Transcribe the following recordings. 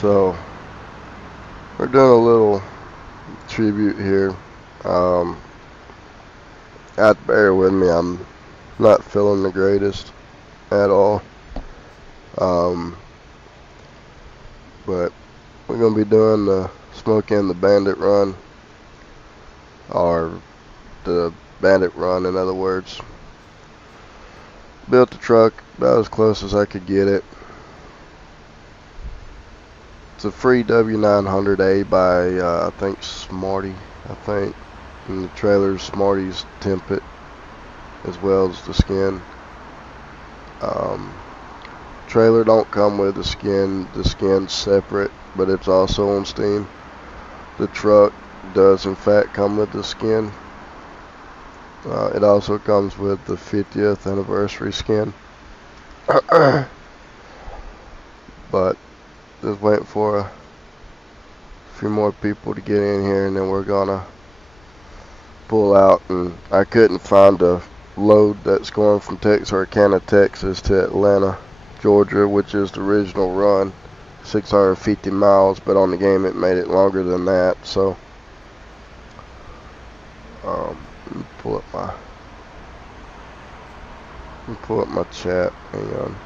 So we're doing a little tribute here. Have to bear with me. I'm not feeling the greatest at all. But we're gonna be doing the Smokey and the Bandit Run, or the Bandit Run, in other words. Built the truck about as close as I could get it. It's a free W900A by I think Smarty, and the trailer's Smarty's template as well as the skin. Trailer don't come with the skin's separate, but it's also on Steam. The truck does in fact come with the skin. It also comes with the 50th anniversary skin. But just waiting for a few more people to get in here, and then we're gonna pull out. And I couldn't find a load that's going from Texarkana, Texas to Atlanta, Georgia, which is the original run, 650 miles, but on the game it made it longer than that. So let me pull up my chat. Hang on.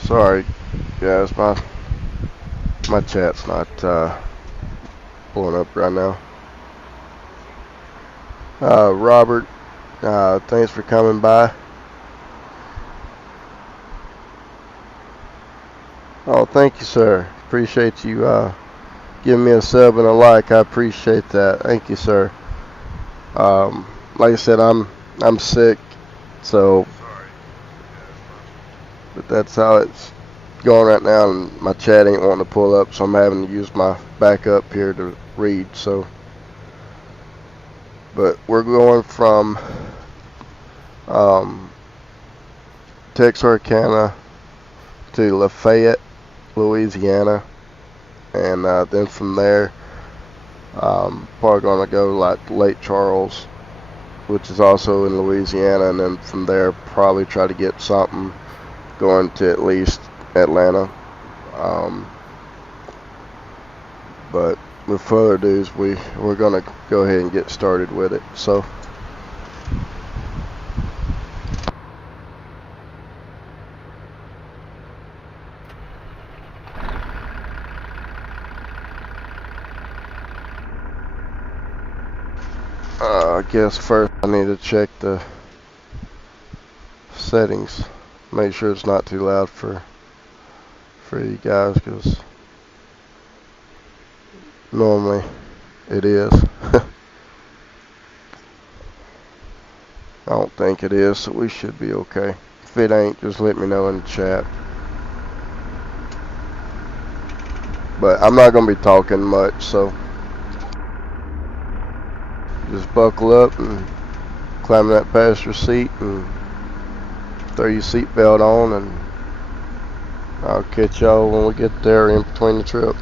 Sorry, guys, my chat's not pulling up right now. Robert, thanks for coming by. Oh, thank you, sir. Appreciate you giving me a sub and a like. I appreciate that. Thank you, sir. Like I said, I'm sick, so. But that's how it's going right now, and my chat ain't wanting to pull up, so I'm having to use my backup here to read. So, but we're going from Texarkana to Lafayette, Louisiana, and then from there, probably gonna go like Lake Charles, which is also in Louisiana, and then from there probably try to get something going to at least Atlanta. But with further ado, we're gonna go ahead and get started with it. So I guess first I need to check the settings. Make sure it's not too loud for you guys, because normally it is. I don't think it is, so we should be okay. If it ain't, just let me know in the chat. But I'm not going to be talking much, so just buckle up and climb that passenger seat and throw your seatbelt on, and I'll catch y'all when we get there in between the trip.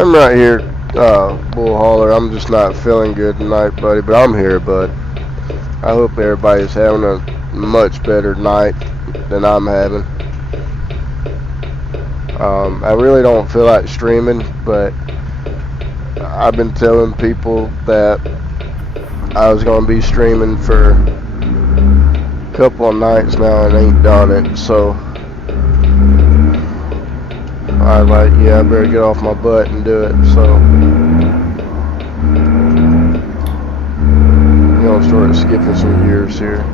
I'm right here, Bull Hauler. I'm just not feeling good tonight, buddy, but I'm here, bud. I hope everybody's having a much better night than I'm having. I really don't feel like streaming, but I've been telling people that I was going to be streaming for a couple of nights now and ain't done it, so I was like, yeah, I better get off my butt and do it. So I'm going to start skipping some gears here.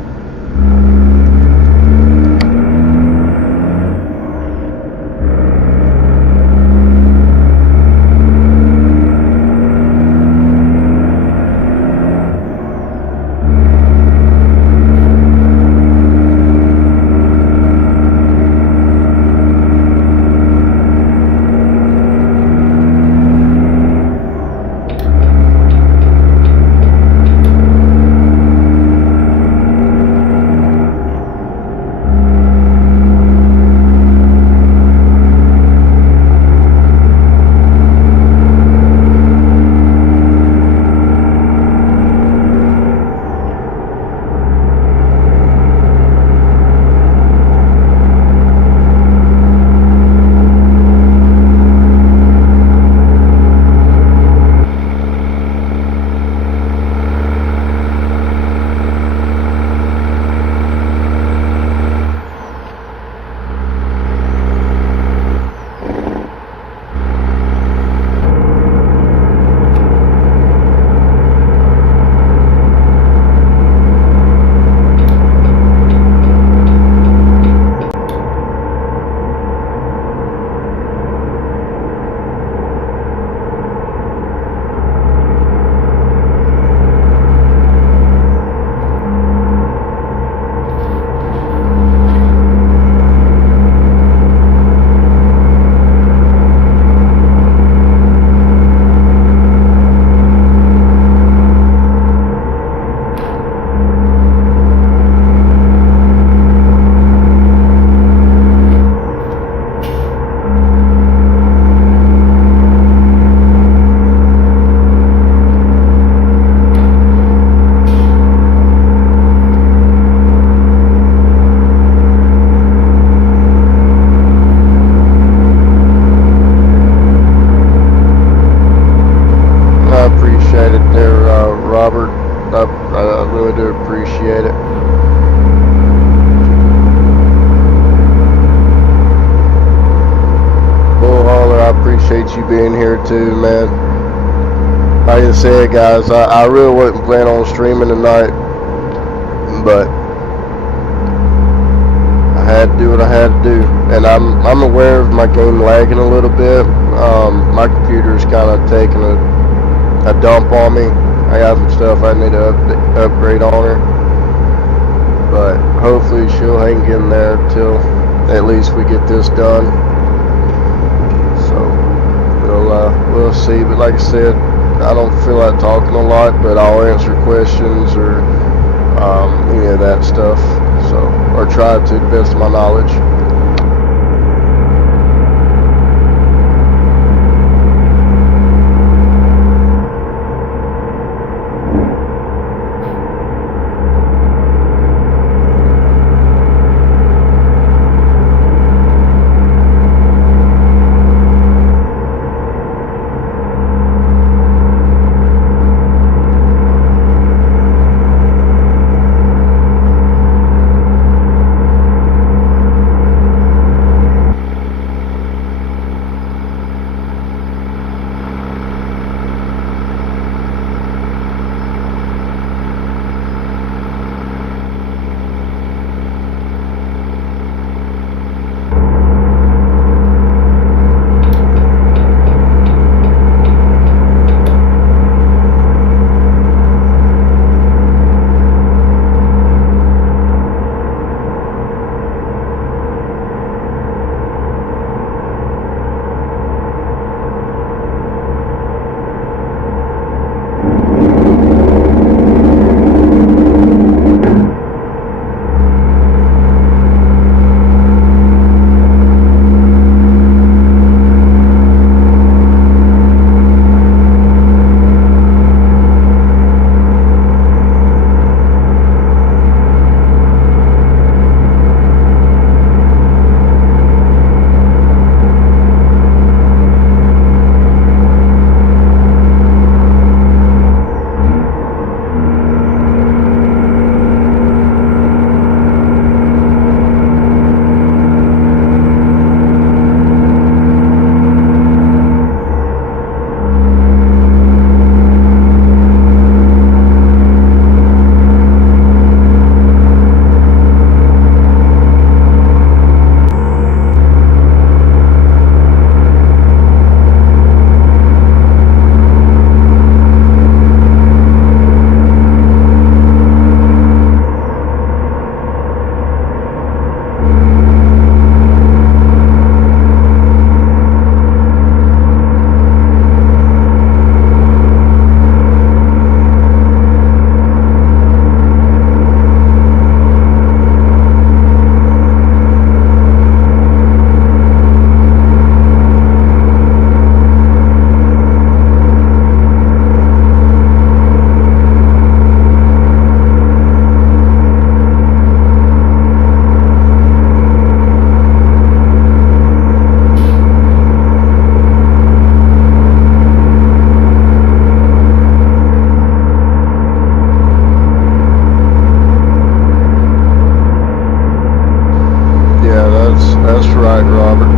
Robert. I really do appreciate it. Bull Hauler, I appreciate you being here too, man. Like I said, guys, I really wasn't planning on streaming tonight, but I had to do what I had to do, and I'm aware of my game lagging a little bit. My computer's kind of taking a dump on me. I got some stuff I need to upgrade on her, but hopefully she'll hang in there till at least we get this done. So we'll see. But like I said, I don't feel like talking a lot, but I'll answer questions or any of that stuff. So, or try to the best of my knowledge. That's right, Robert.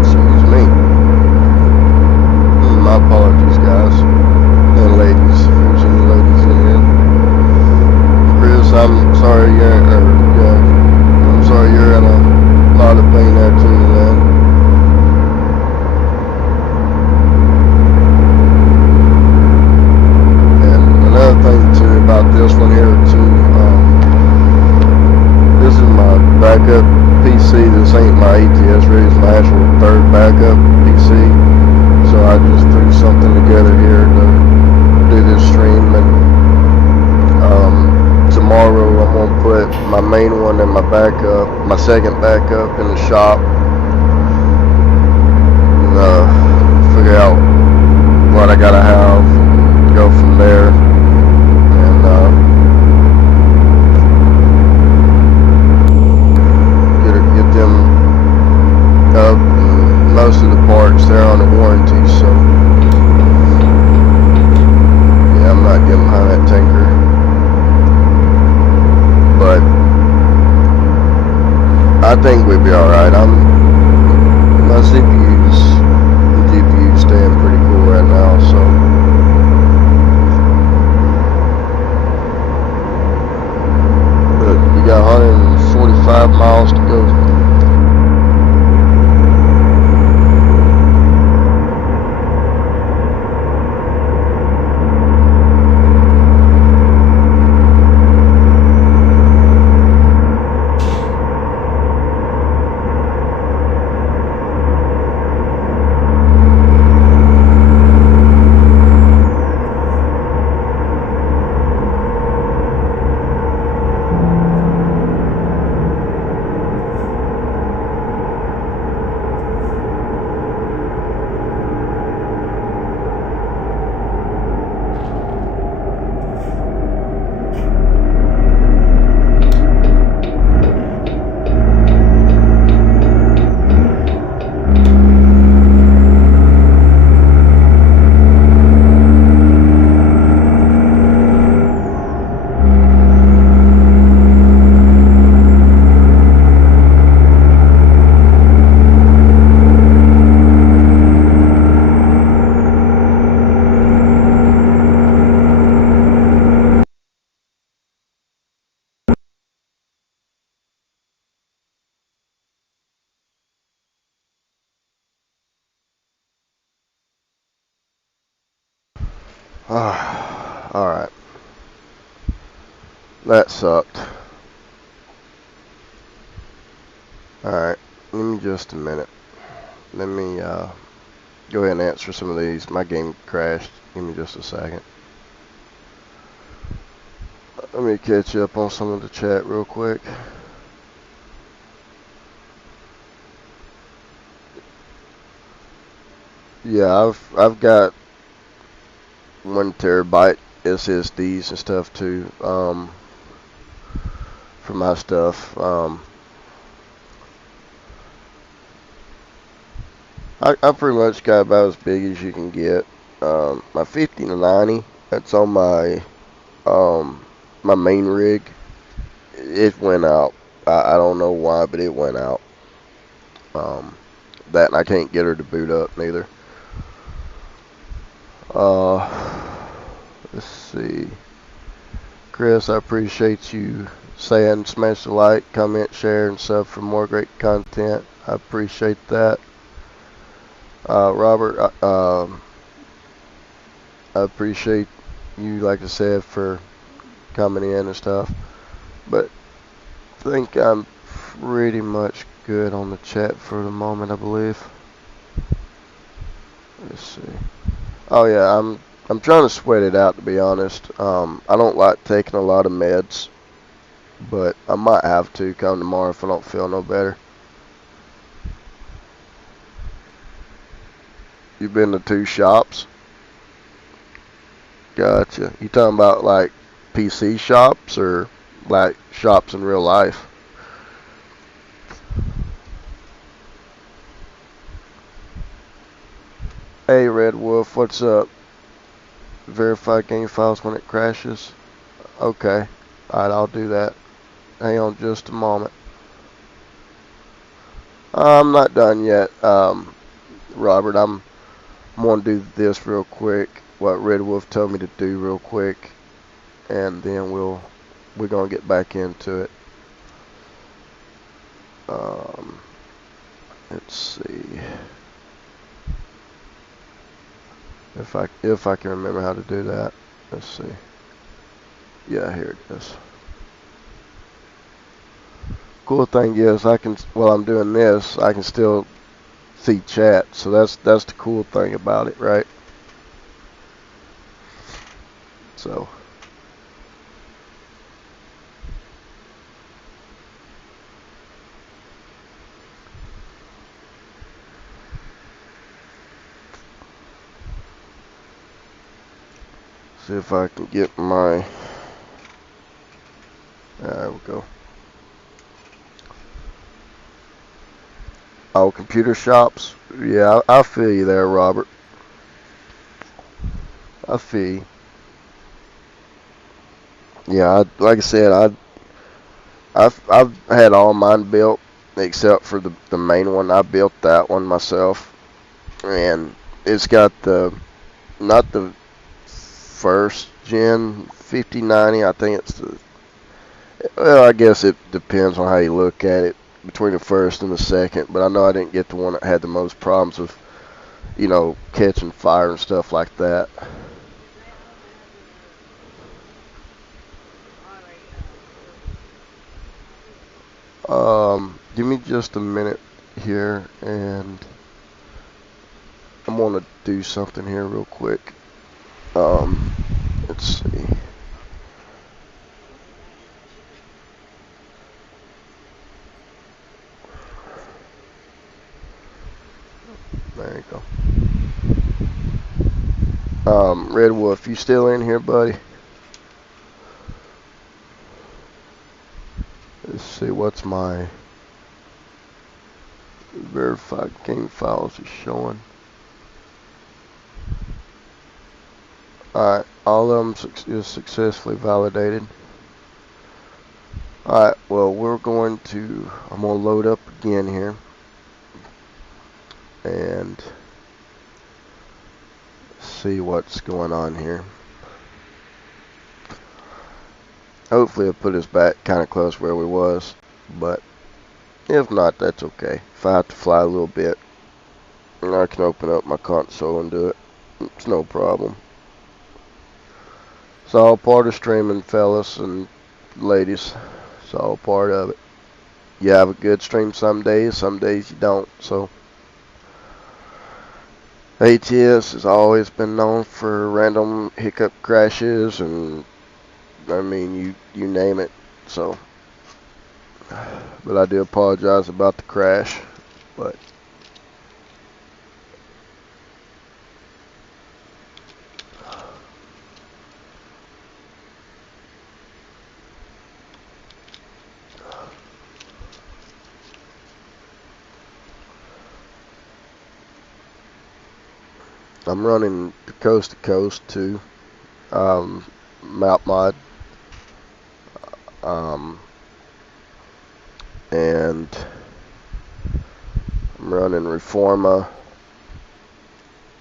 Excuse me. My apologies, guys and ladies. If there's any ladies in here. Chris, I'm sorry I'm sorry you're in a lot of pain there too, man. Another thing too about this one here too, this is my backup PC. This ain't my ATS rig, it's my actual third backup PC. So I just threw something together here to do this stream, and tomorrow I'm gonna put my main one and my second backup in the shop, and figure out what I gotta have, go from there. Get them up, and most of the parts they're on a warranty, so yeah, I'm not getting behind that tanker, but I think we'll be alright. My CPU's and GPU's staying pretty cool right now, so but we got 145 miles to go. Alright. That sucked. Alright, give me just a minute. Let me go ahead and answer some of these. My game crashed. Give me just a second. Let me catch up on some of the chat real quick. Yeah, I've got 1 terabyte SSDs and stuff too, for my stuff. I pretty much got about as big as you can get. My 50 to 90, that's on my my main rig. It went out. I don't know why, but it went out. That, and I can't get her to boot up neither. Let's see. Chris, I appreciate you saying smash the like, comment, share, and sub for more great content. I appreciate that. Robert, I appreciate you, like I said, for coming in and stuff. But I think I'm pretty much good on the chat for the moment, I believe. Let's see. Oh yeah, I'm trying to sweat it out, to be honest. I don't like taking a lot of meds, but I might have to come tomorrow if I don't feel no better. You've been to 2 shops? Gotcha. You talking about like PC shops or like shops in real life? Hey Red Wolf, what's up? Verify game files when it crashes. Okay. Alright, I'll do that. Hang on just a moment. I'm not done yet, Robert. I'm going to do this real quick. What Red Wolf told me to do real quick, and then we're gonna get back into it. Let's see if I can remember how to do that. Let's see. Yeah, here it is. Cool thing is while I'm doing this, I can still see chat. So that's the cool thing about it, right? So see if I can get my. There we go. Oh, computer shops. Yeah, I feel you there, Robert. I feel you. Yeah, like I said, I've had all mine built except for the main one. I built that one myself, and it's got not the first gen 5090. I think it's well, I guess it depends on how you look at it, between the first and the second. But I know I didn't get the one that had the most problems with, catching fire and stuff like that. Give me just a minute here, and I'm gonna do something here real quick. Let's see. There you go. Red Wolf, you still in here, buddy? Let's see, what's my verified game files is showing. Alright, all of them is successfully validated. Alright, well, I'm going to load up again here. And see what's going on here. Hopefully it'll put us back kind of close where we was, but if not, that's okay. If I have to fly a little bit, I can open up my console and do it. It's no problem. It's all part of streaming, fellas and ladies. It's all part of it. You have a good stream some days you don't. So ATS has always been known for random hiccup crashes, and I mean, you name it. So, but I do apologize about the crash. But I'm running the coast to coast too, map mod, and I'm running Reforma,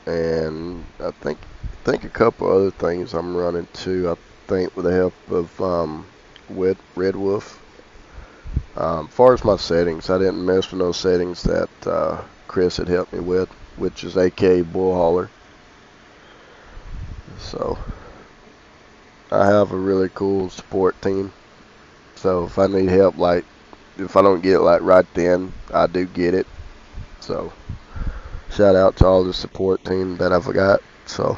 and I think a couple other things I'm running too. I think with the help of Red Wolf. As far as my settings, I didn't mess with those settings that Chris had helped me with, which is AKA Bullhauler. So I have a really cool support team. So if I need help, like if I don't get it like right then, I do get it. So shout out to all the support team that I've got. So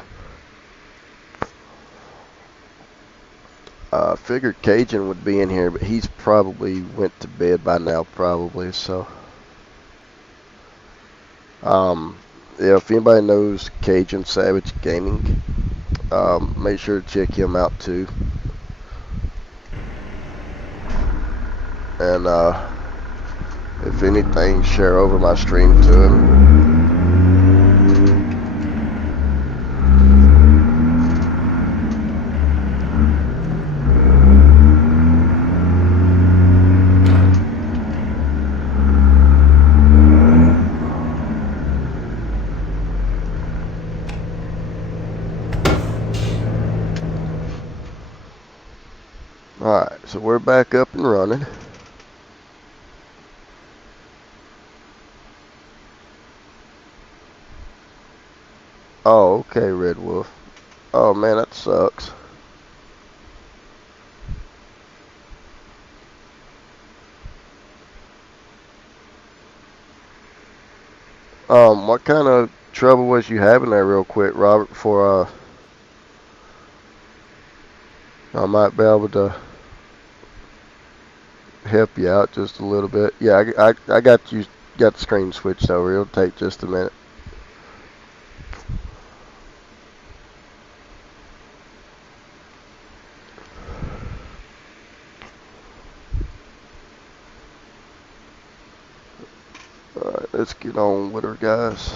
I figured Cajun would be in here, but he's probably went to bed by now, probably. So yeah, if anybody knows Cajun Savage Gaming, make sure to check him out too. And if anything, share over my stream to him. Alright, so we're back up and running. Oh, okay, Red Wolf. Oh man, that sucks. What kind of trouble was you having there real quick, Robert, before I might be able to help you out just a little bit. Yeah, I got the screen switched over. It'll take just a minute. Alright, let's get on with her, guys.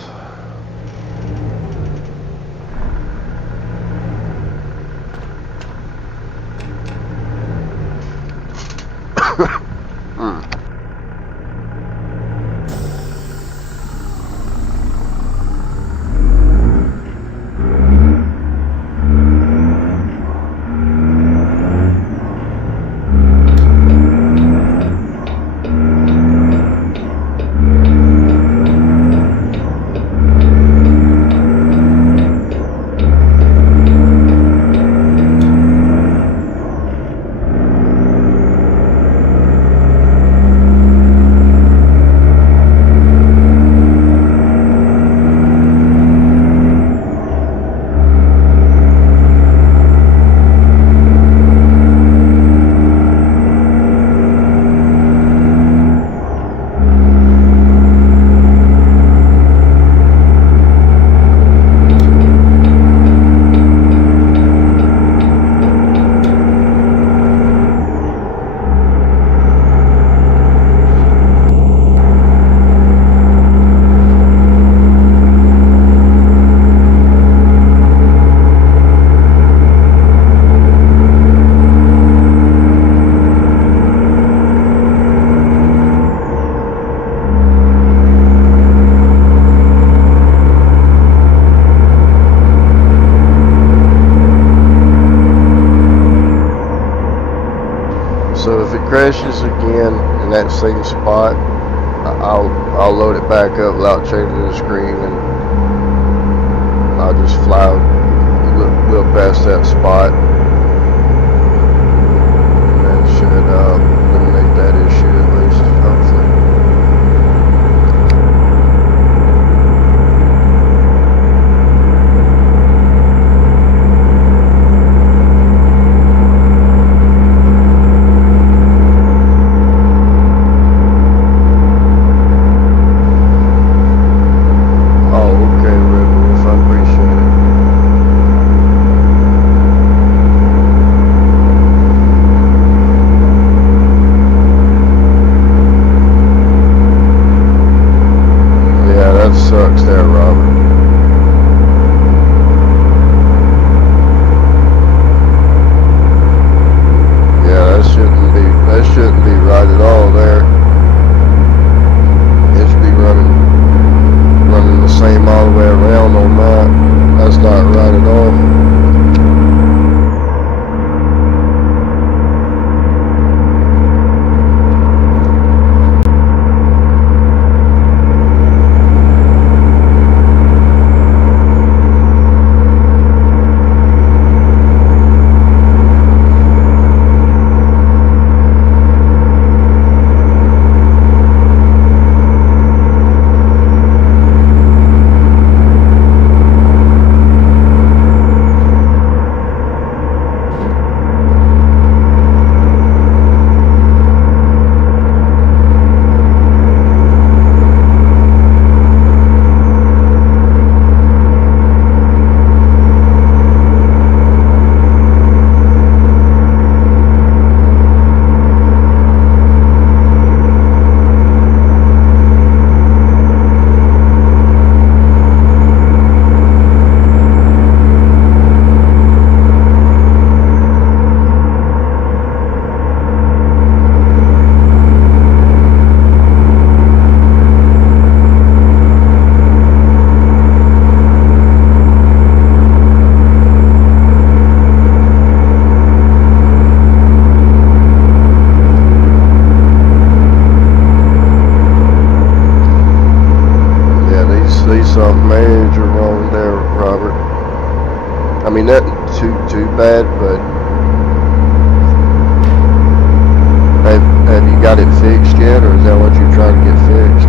So if it crashes again in that same spot, I'll load it back up without changing the screen, and I'll just fly a little past that spot, and that should eliminate that issue at least, hopefully. Sucks there, Robert. Yeah, that shouldn't be right at all there. It should be running the same all the way around on that. That's not right at all. I mean, nothing too bad, but have you got it fixed yet, or is that what you're trying to get fixed?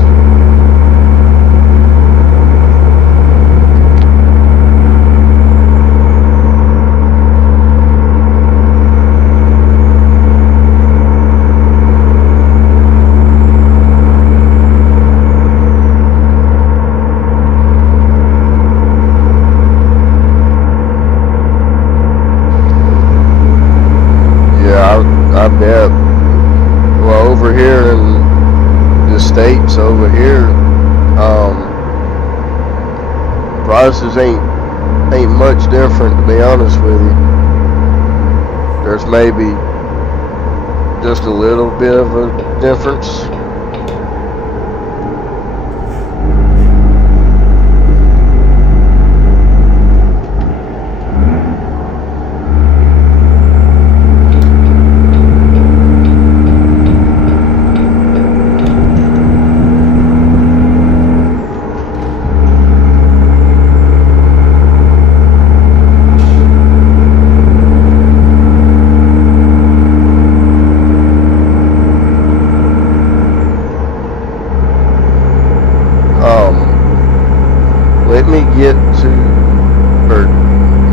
Yeah, I bet. Well, over here in the States, over here, prices ain't much different, to be honest with you. There's maybe just a little bit of a difference. Let me get to, or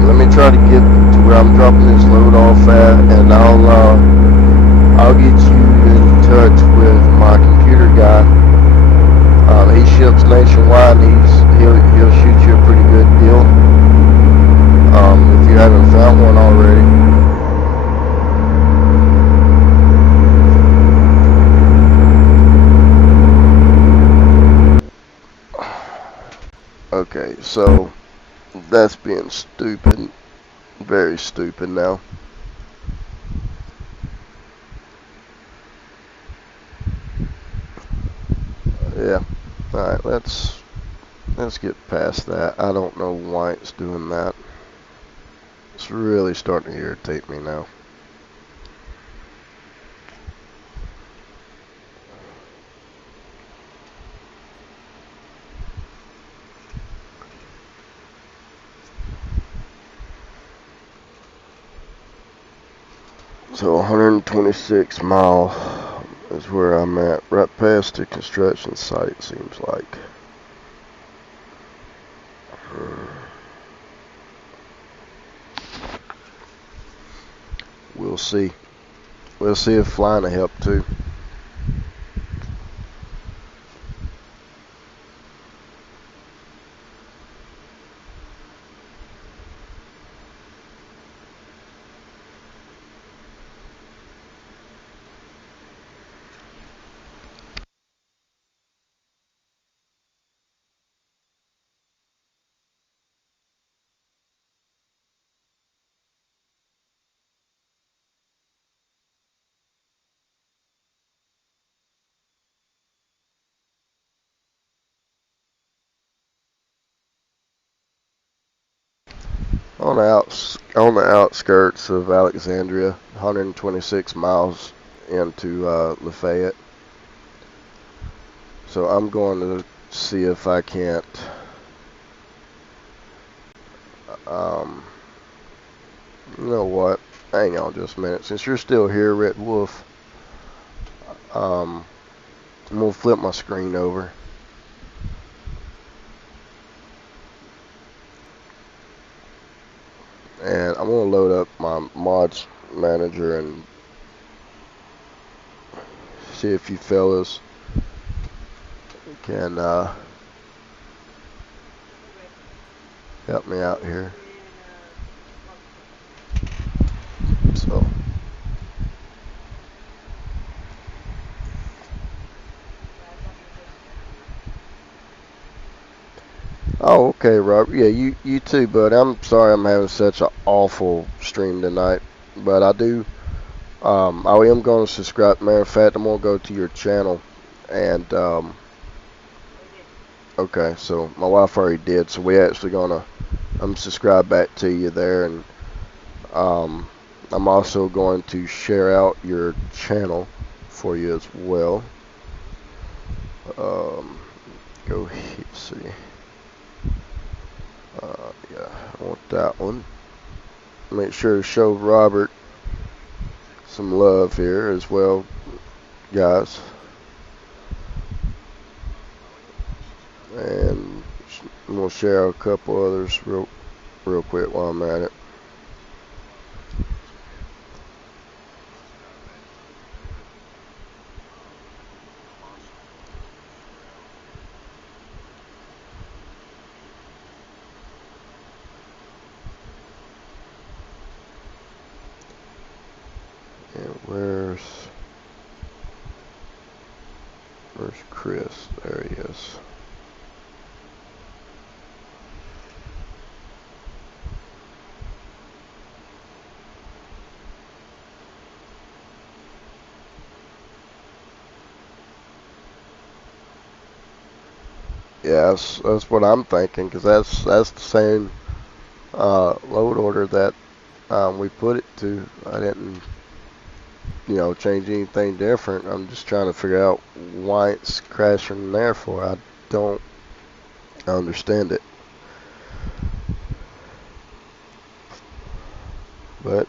let me try to get to where I'm dropping this load off at, and I'll get you in touch with my computer guy. He ships nationwide, and he'll shoot you a pretty good deal. If you haven't found one already. Okay, so that's being stupid, very stupid now. Yeah. All right, let's get past that. I don't know why it's doing that. It's really starting to irritate me now. So 126 mile is where I'm at, right past the construction site, seems like. We'll see. We'll see if flying will help too. On the outskirts of Alexandria, 126 miles into Lafayette. So I'm going to see if I can't you know what? Hang on just a minute. Since you're still here, Red Wolf, I'm gonna flip my screen over. And I'm gonna load up my mods manager and see if you fellas can help me out here. So oh, okay, Robert. Yeah, you too, bud. I'm sorry I'm having such an awful stream tonight, but I am going to subscribe. Matter of fact, I'm going to go to your channel, and okay, so my wife already did, so we actually I'm subscribed back to you there, and I'm also going to share out your channel for you as well. Go see. Yeah, I want that one. make sure to show Robert some love here as well, guys. And we'll share a couple others real quick while I'm at it. And where's Chris? There he is. Yeah, that's what I'm thinking, because that's the same load order that we put it to. I didn't, change anything different. I'm just trying to figure out why it's crashing there for. I don't understand it. But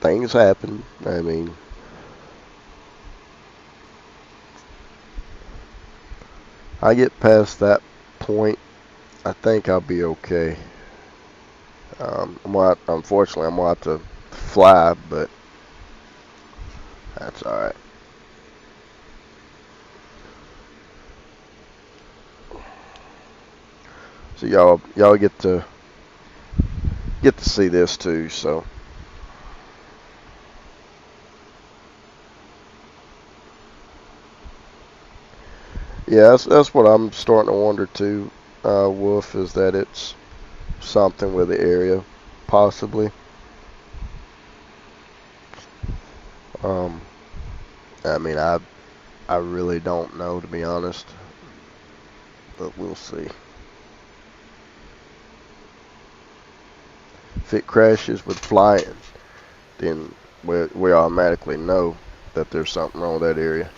things happen. I mean, I get past that point, I think I'll be okay. Unfortunately, I'm going to have to fly, but that's alright. So y'all get to see this too. So yeah, that's what I'm starting to wonder too, Wolf, is that it's something with the area, possibly. I mean, I really don't know, to be honest, but we'll see. If it crashes with flying, then we automatically know that there's something wrong with that area.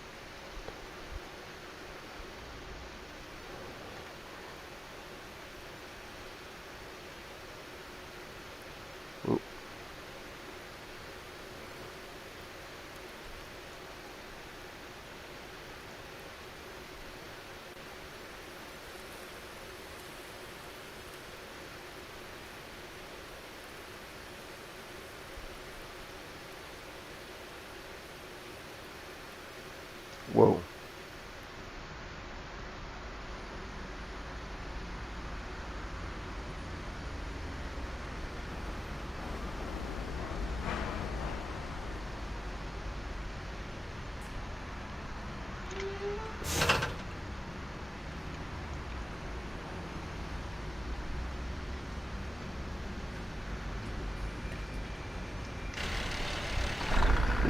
Ooh. Whoa.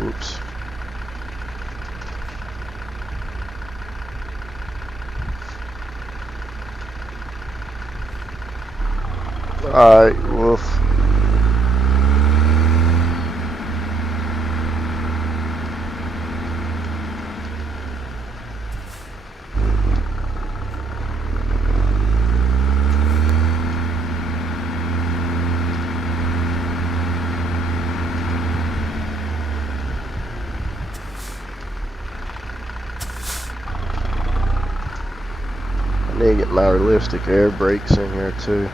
Whoops. Alright, Wolf. I need to get my realistic air brakes in here too.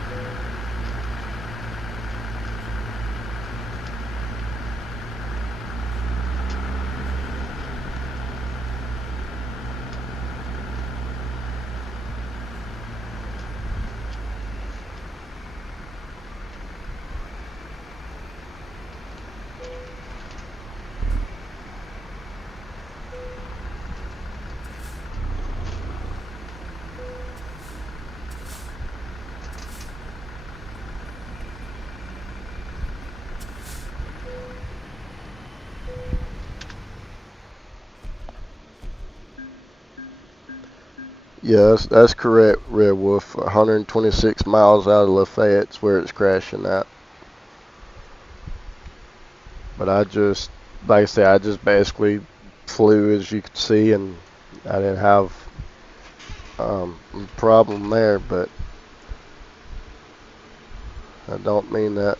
Yeah, that's correct, Red Wolf. 126 miles out of Lafayette's where it's crashing at. But like I said, I just basically flew, as you could see, and I didn't have a problem there. But I don't mean that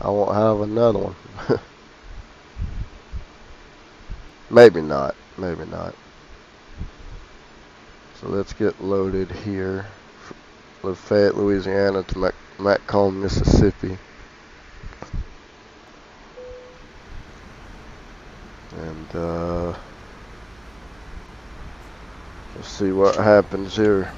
I won't have another one. Maybe not. Maybe not. So let's get loaded here. Lafayette, Louisiana to Macomb, Mississippi. And let's see what happens here.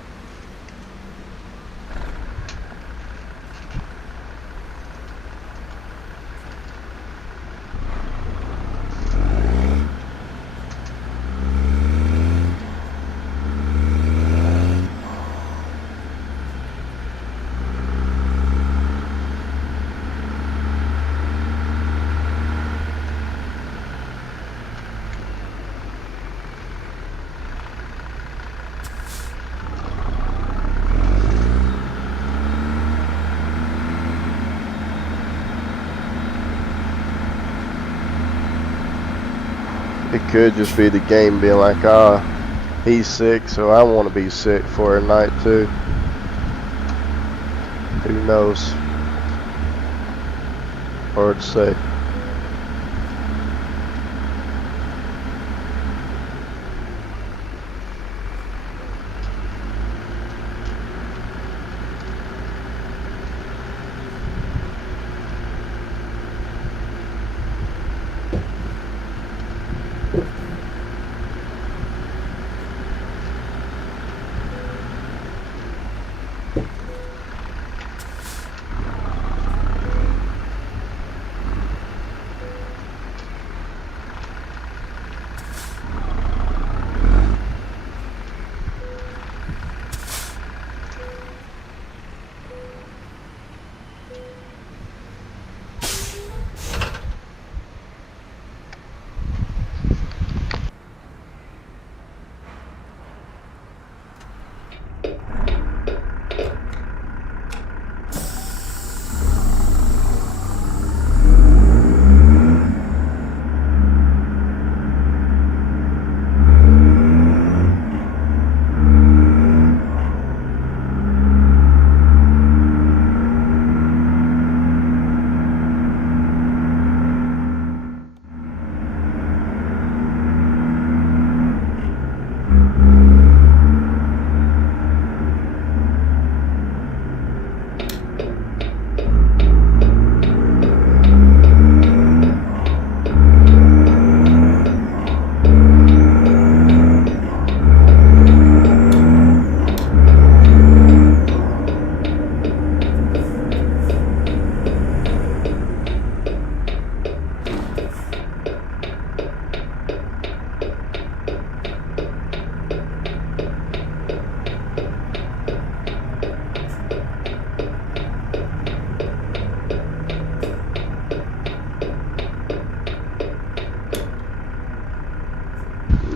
It could just be the game being like, he's sick, so I want to be sick for a night too. Who knows? Hard to say.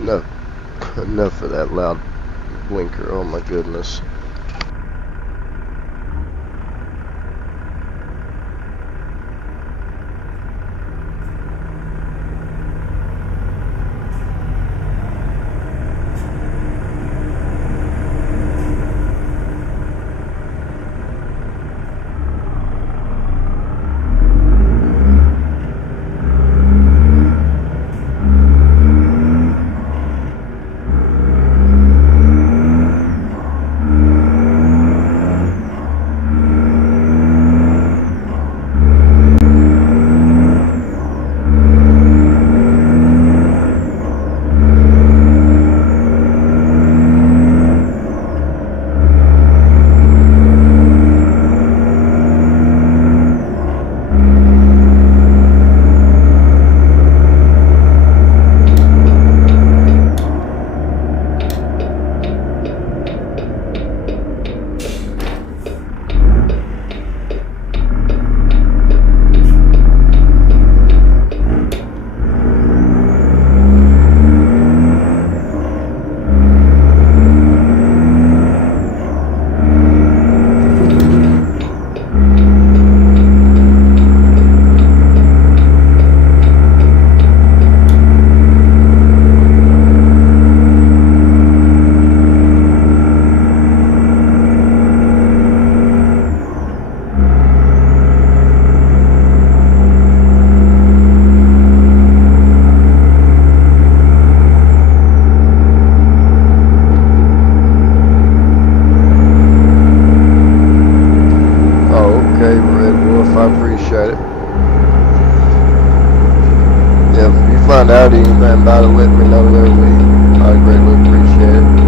No, enough of that loud blinker. Oh my goodness. Okay, Red Wolf, I appreciate it. Yeah, if you find out anything about it, let me know there, Lee. I greatly appreciate it.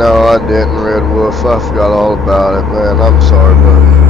No, I didn't, Red Wolf. I forgot all about it, man. I'm sorry, buddy.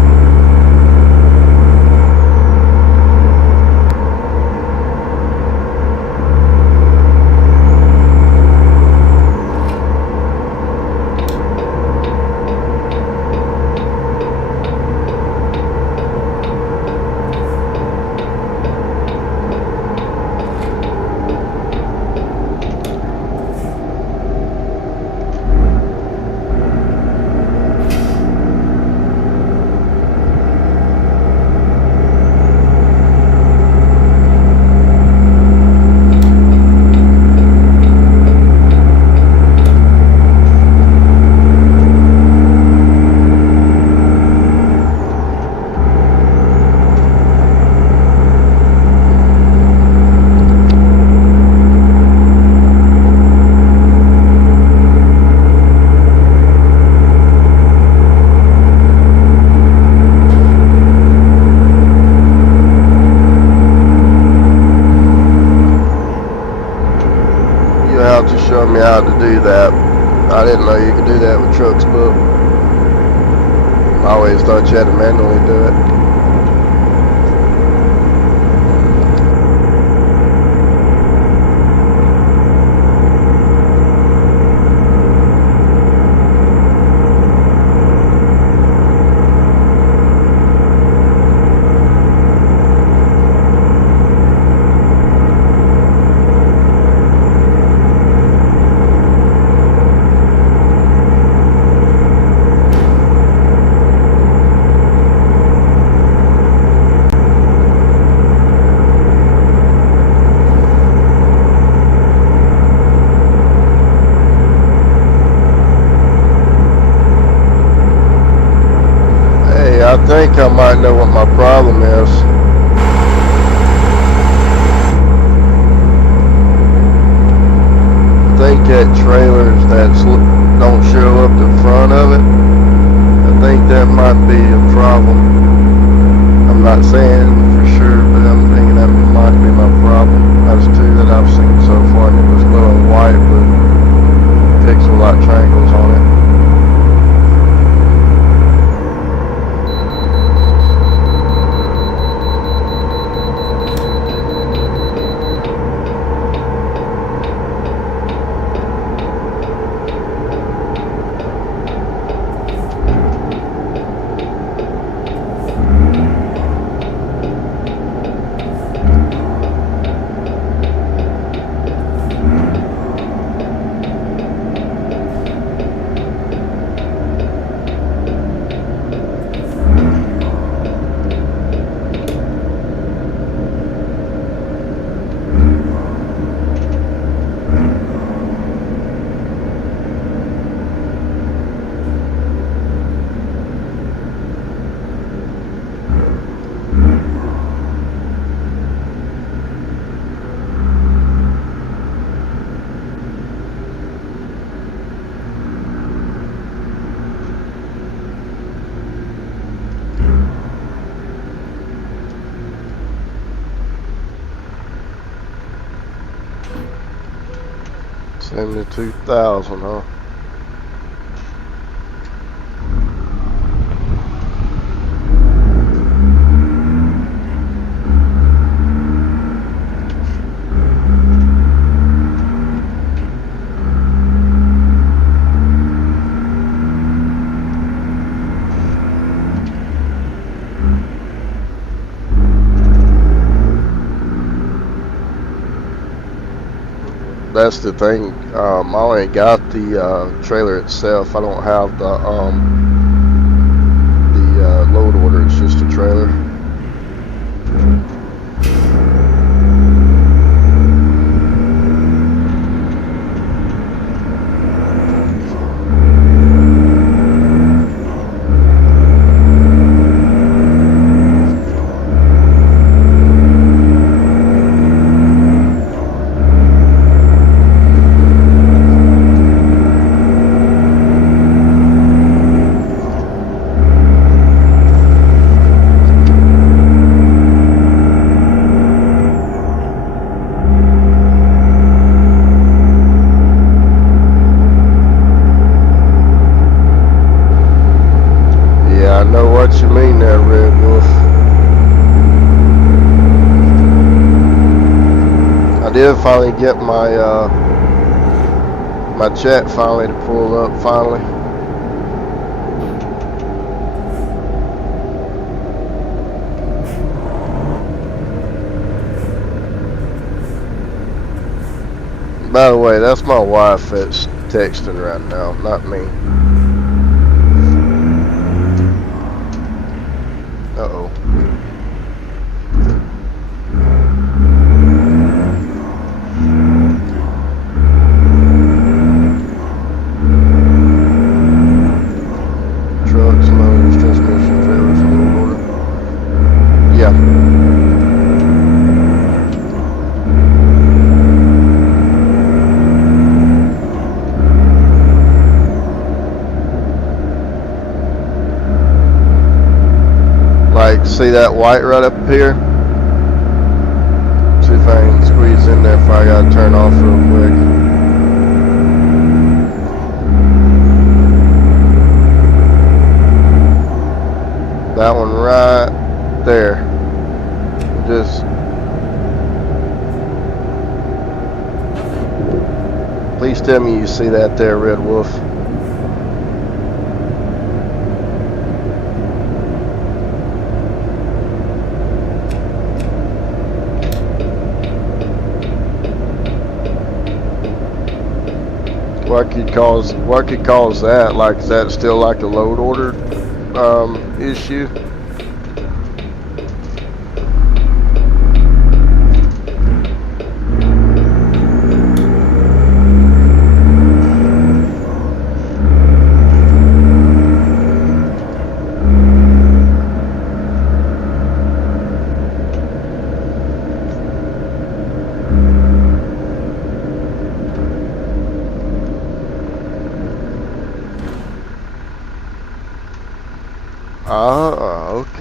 how to do that. I didn't know you could do that with trucks, but I always thought you had to manually do it. I think I might know what my problem is. I think that trailers that don't show up the front of it, I think that might be a problem. I'm not saying for sure, but I'm thinking that might be my problem. That's two that I've seen so far, and it was glowing white with pixel-like triangles on it. $72,000, huh? That's the thing. I only got the trailer itself. I don't have the load order. It's just a trailer. I know what you mean there, Red Wolf. I did finally get my my chat finally to pull up finally. By the way, that's my wife that's texting right now, not me. Uh-oh. Trucks, motors, transmission, trailers, load order. Yeah. Like, see that white right up here? See if I can squeeze in there if I gotta turn off real quick. Please tell me you see that there, Red Wolf. What could cause that? Like, is that still like a load order issue?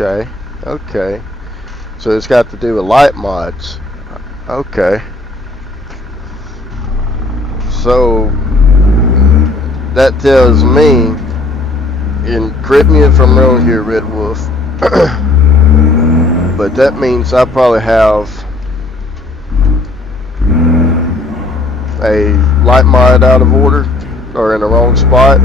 Okay. Okay. So it's got to do with light mods. Okay. So that tells me, and correct me if I'm wrong here, Red Wolf, but that means I probably have a light mod out of order or in the wrong spot.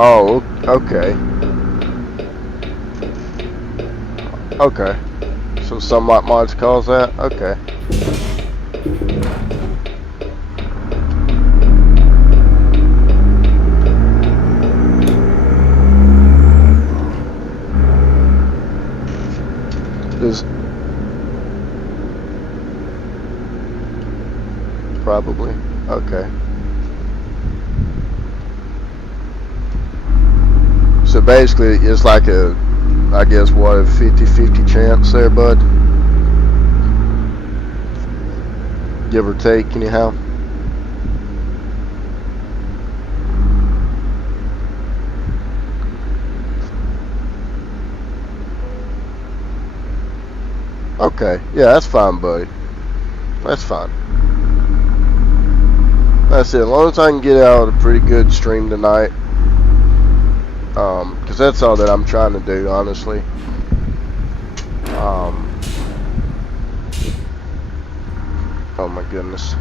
Oh, okay. Okay. So some light mods cause that? Okay. Does probably. Okay. So basically, it's like a, I guess, what, a 50-50 chance there, bud? Give or take, anyhow? Okay. Yeah, that's fine, buddy. That's fine. That's it. As long as I can get out a pretty good stream tonight. Because that's all that I'm trying to do, honestly. Oh my goodness.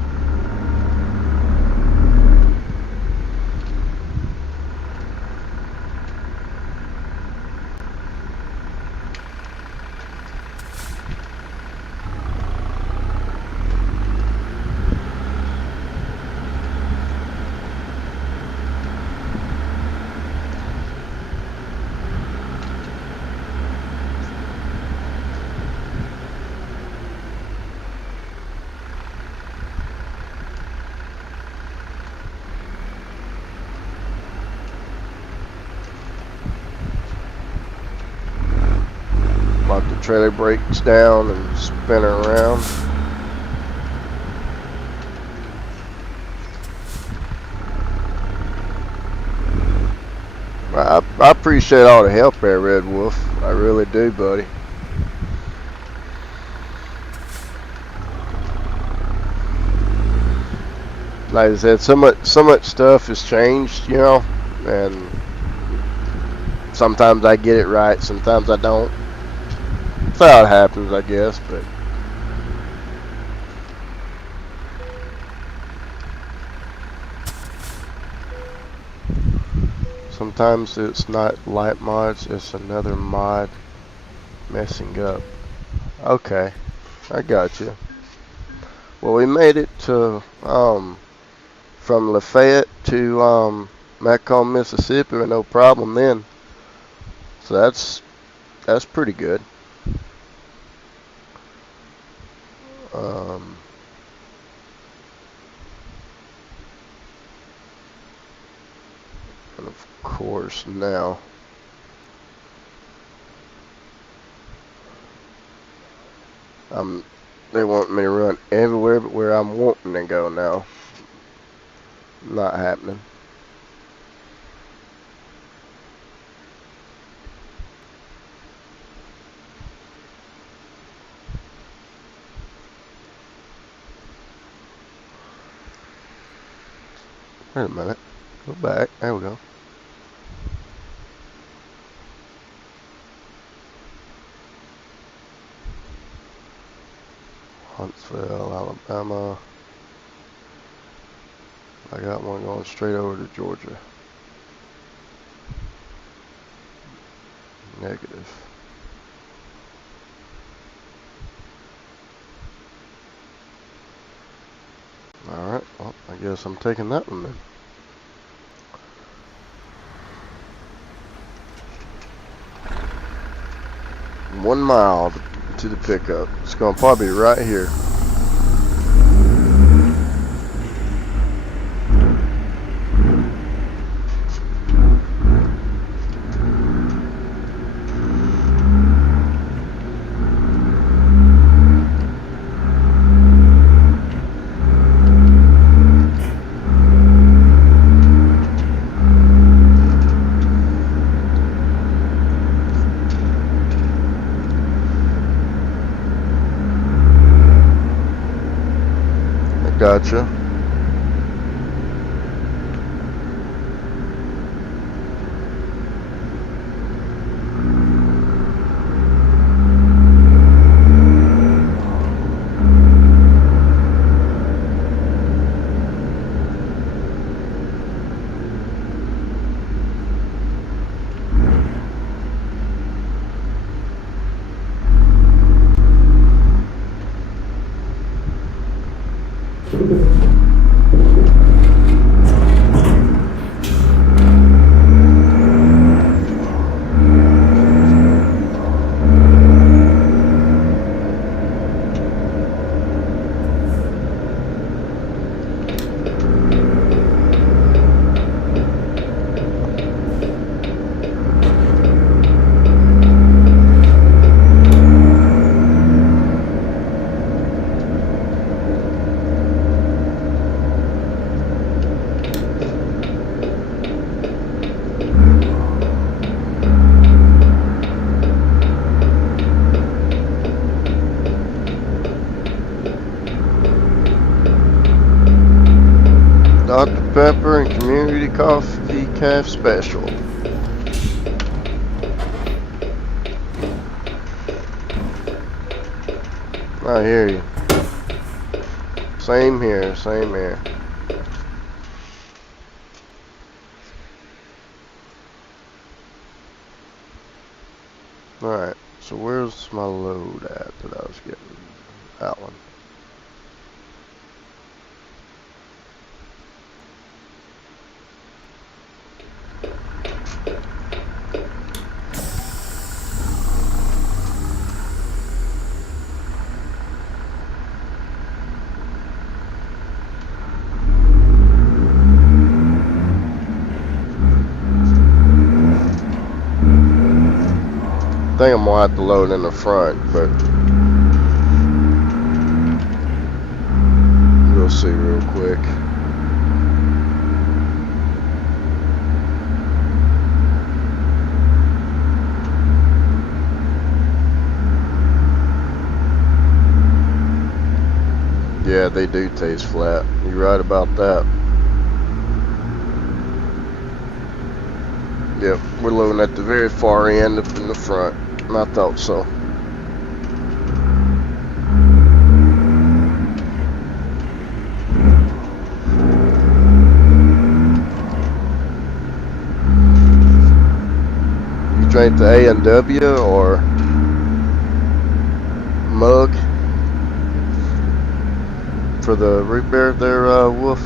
Like the trailer breaks down and spinning around. I appreciate all the help there, Red Wolf. I really do, buddy. Like I said, so much stuff has changed, you know, and sometimes I get it right, sometimes I don't. That's how it happens, I guess, but sometimes it's not light mods, it's another mod messing up. Okay, I got you. Well, we made it to from Lafayette to Macomb, Mississippi with no problem then. So that's pretty good. And of course now they want me to run everywhere but where I'm wanting to go now. Not happening. Wait a minute. Go back. There we go. Huntsville, Alabama. I got one going straight over to Georgia. Negative. Alright, well, I guess I'm taking that one then. One mile to the pickup. It's going to probably be right here. Gotcha. Dr. Pepper and Community Coffee Calf Special. I hear you. Same here, same here. Alright, so where's my load at that I was getting? That one. I think I'm gonna have to load in the front, but we'll see real quick. Yeah, they do taste flat. You're right about that. Yep, we're loading at the very far end up in the front. I thought so. You drank the A&W or mug for the root beer there, Wolf?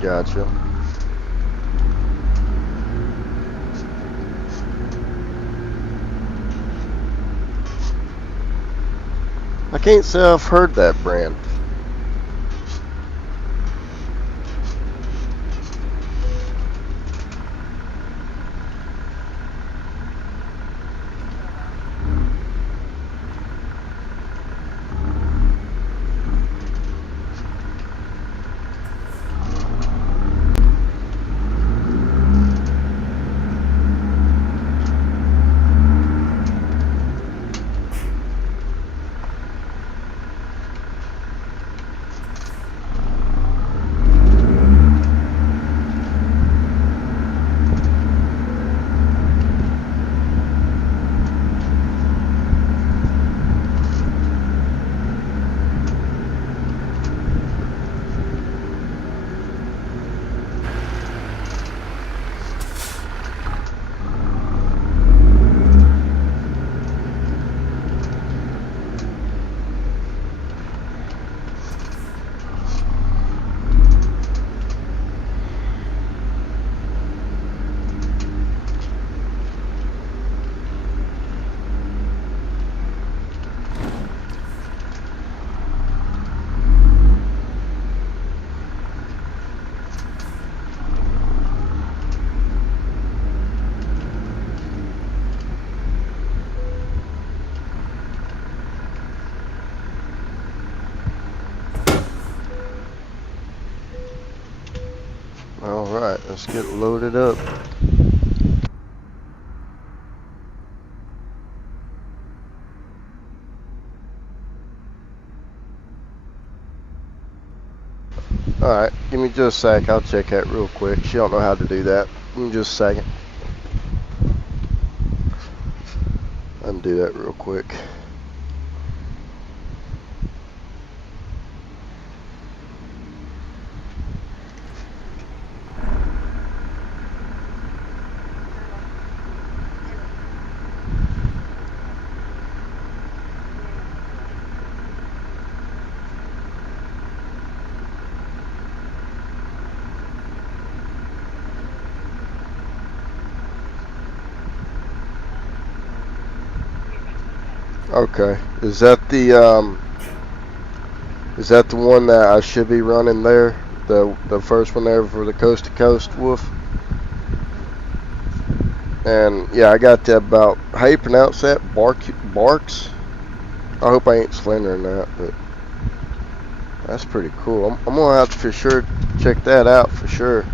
Gotcha. I can't say I've heard that brand. Alright, let's get loaded up. Alright, give me just a sec. I'll check that real quick. She don't know how to do that. Give me just a second. Undo that real quick. Okay, is that the one that I should be running there? The first one there for the coast to coast wolf? And yeah, I got that about, how you pronounce that? Barks? I hope I ain't slandering that, but that's pretty cool. I'm gonna have to for sure check that out for sure.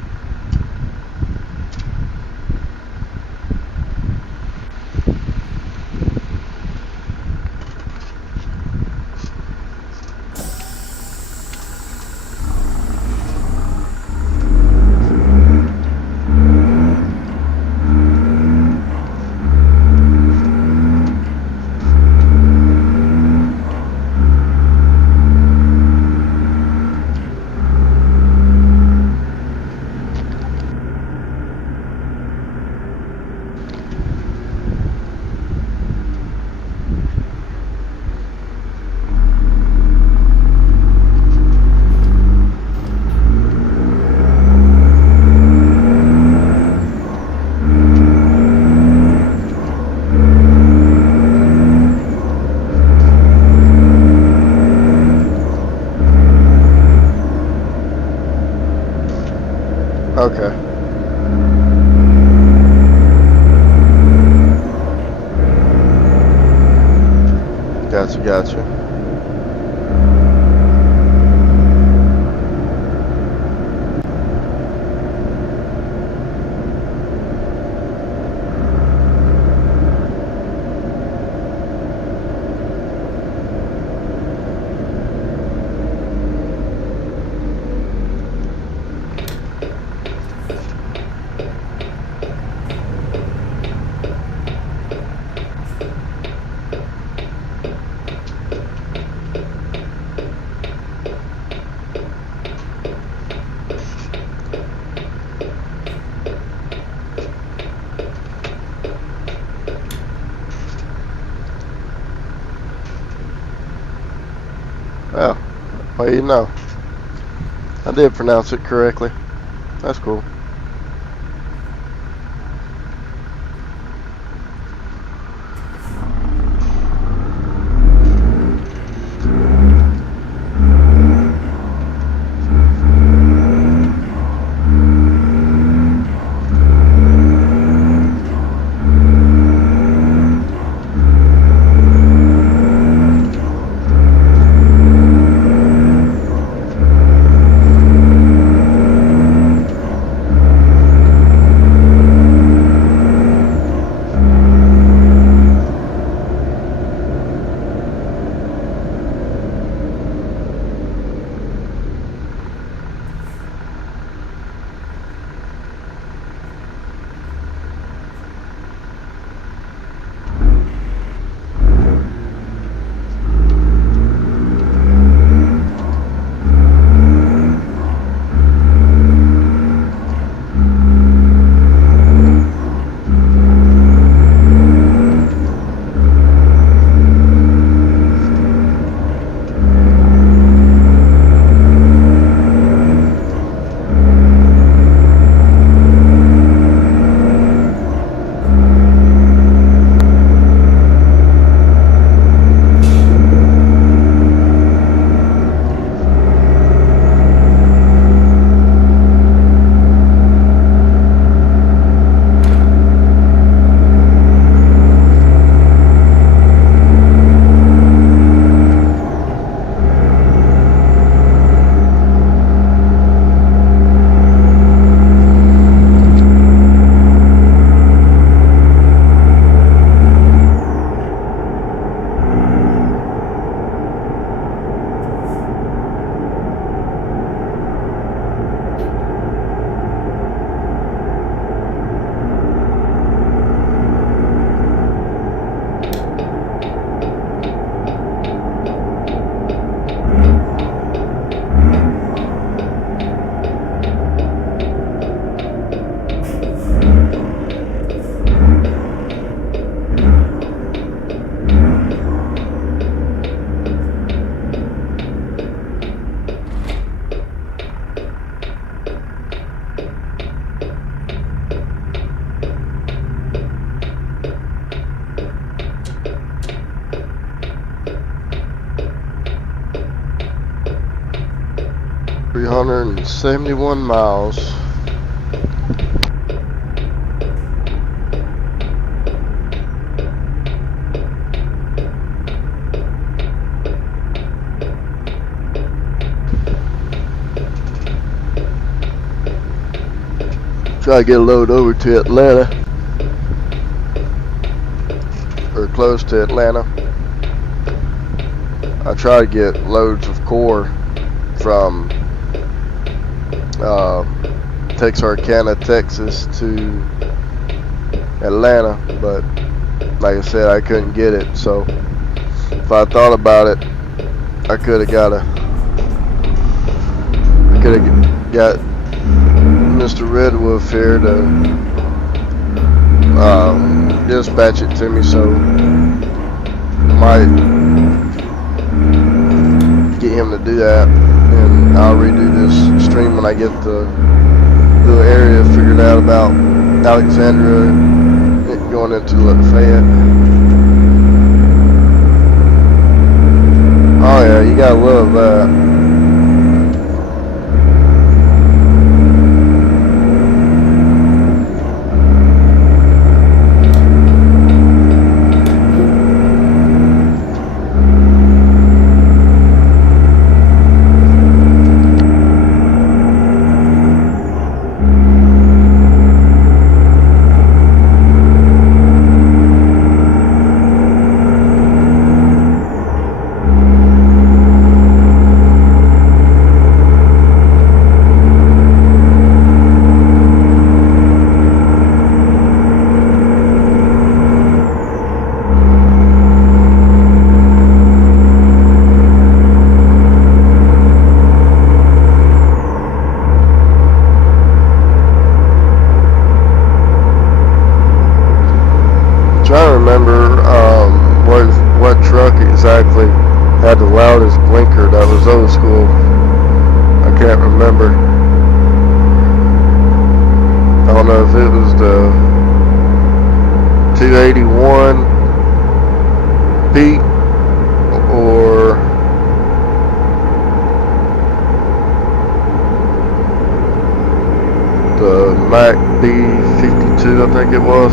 Okay. Gotcha. Oh, well, you know, I did pronounce it correctly. That's cool. 171 miles. Try to get a load over to Atlanta, or close to Atlanta. I try to get loads of core from Texarkana, Texas to Atlanta, but like I said, I couldn't get it. So if I thought about it, I could have got Mr. Red Wolf here to dispatch it to me, so might get him to do that, and I'll redo this stream when I get the little area figured out about Alexandria going into Lafayette. Oh yeah, you gotta love that. What truck exactly had the loudest blinker that was old school. I can't remember. I don't know if it was the 281 Pete or the Mac B52, I think it was.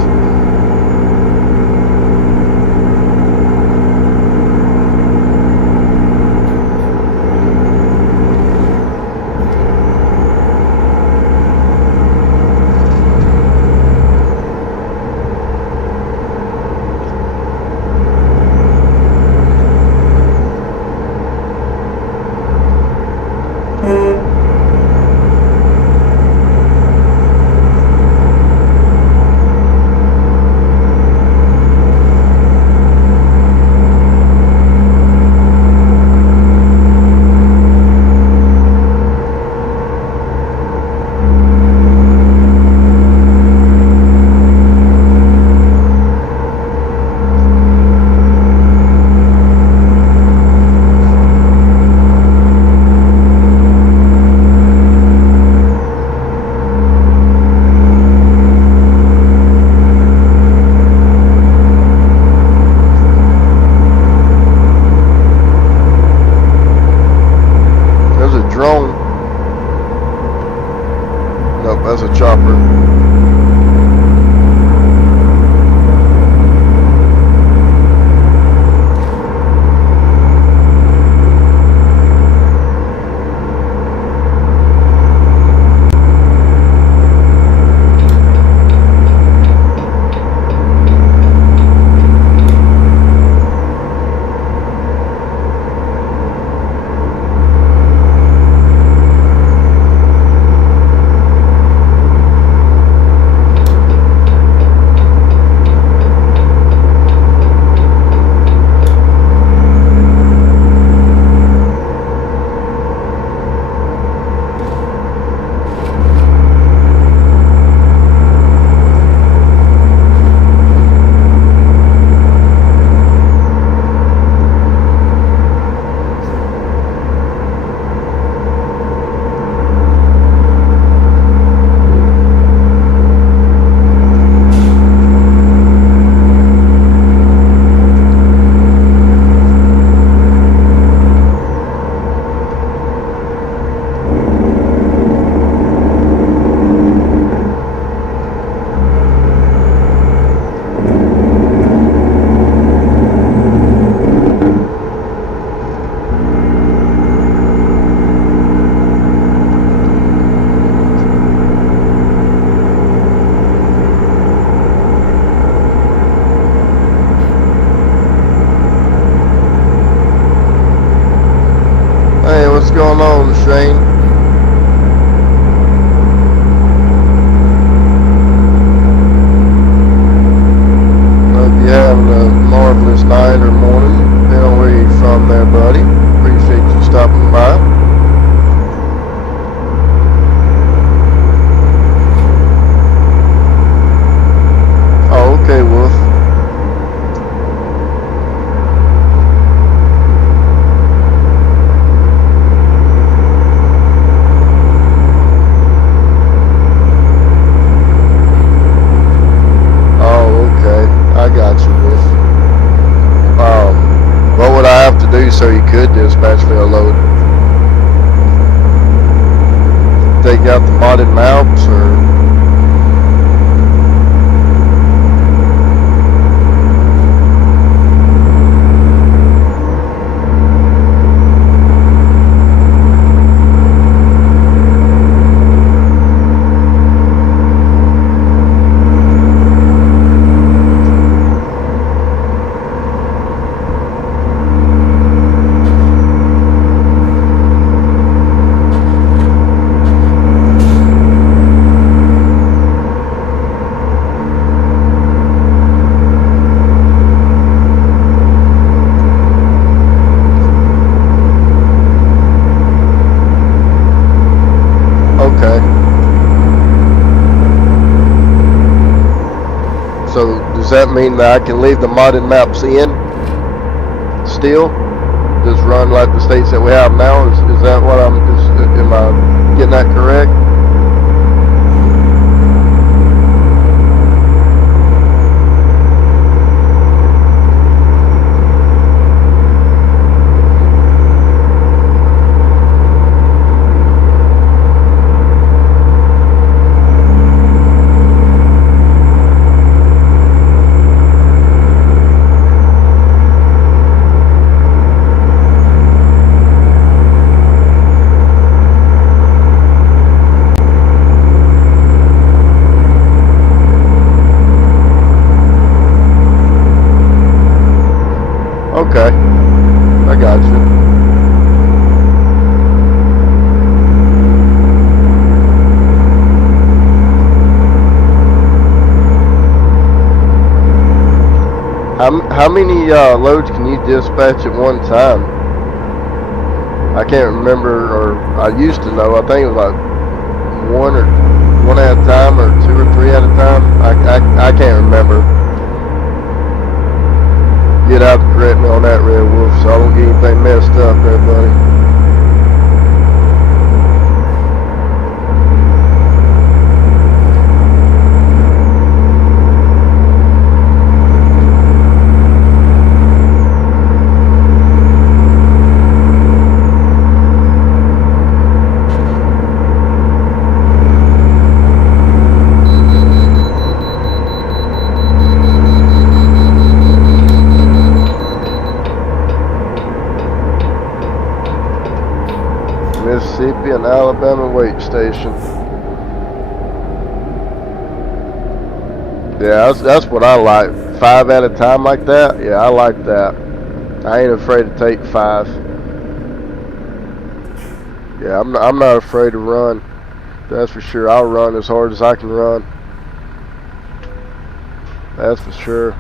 That's a chopper. that mean that I can leave the modded maps in still? Just run like the states that we have now? Is that what am I getting that correct? Okay, I got you. How many loads can you dispatch at one time? I can't remember, or I used to know. I think it was like one at a time, or 2 or 3 at a time. I can't remember. You'd have to correct me on that, Red Wolf, so I don't get anything messed up there, buddy. Mississippi and Alabama weight station. Yeah, that's what I like. 5 at a time like that. Yeah, I like that. I ain't afraid to take 5. Yeah, I'm not afraid to run. That's for sure. I'll run as hard as I can run. That's for sure.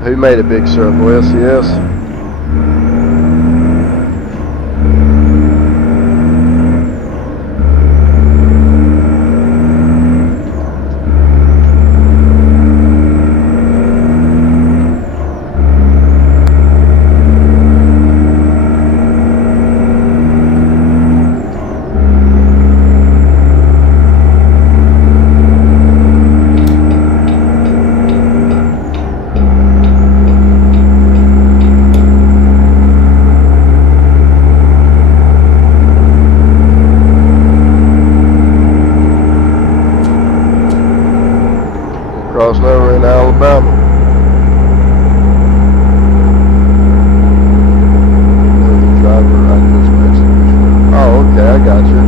Who made a big circle? SES? Crossing over in Alabama. Driver, oh, okay, I got you.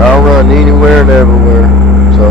I'll run anywhere and everywhere, so.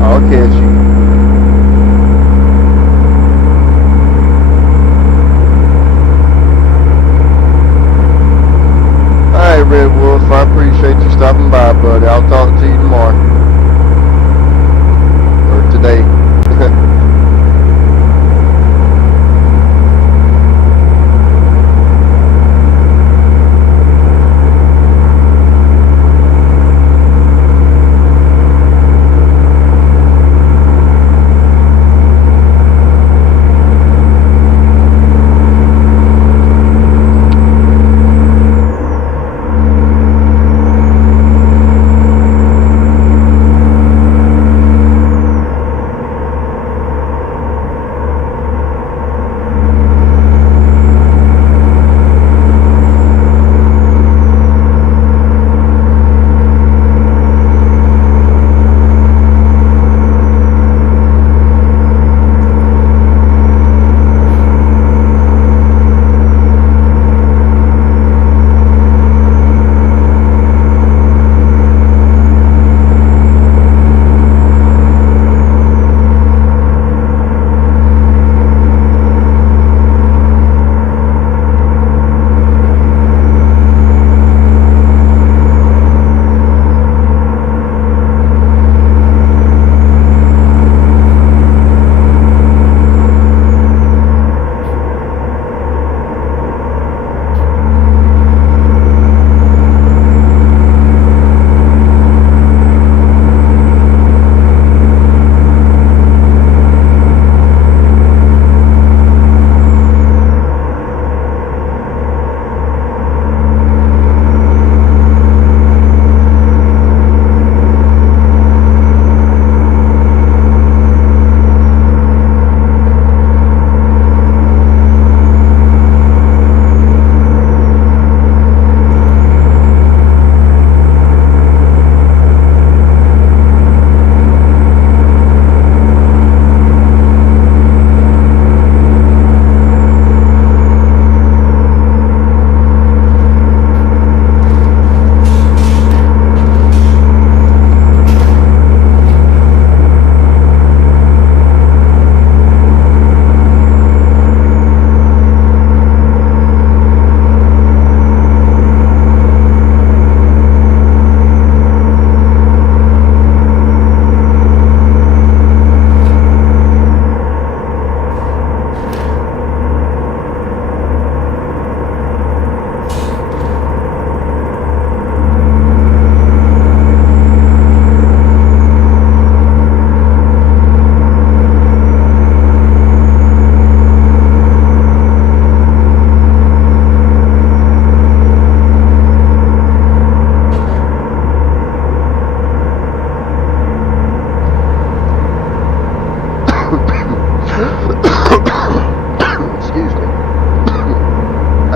I'll catch you. Alright, Red Wolf, I appreciate you stopping by, buddy. I'll talk to you tomorrow. Or today.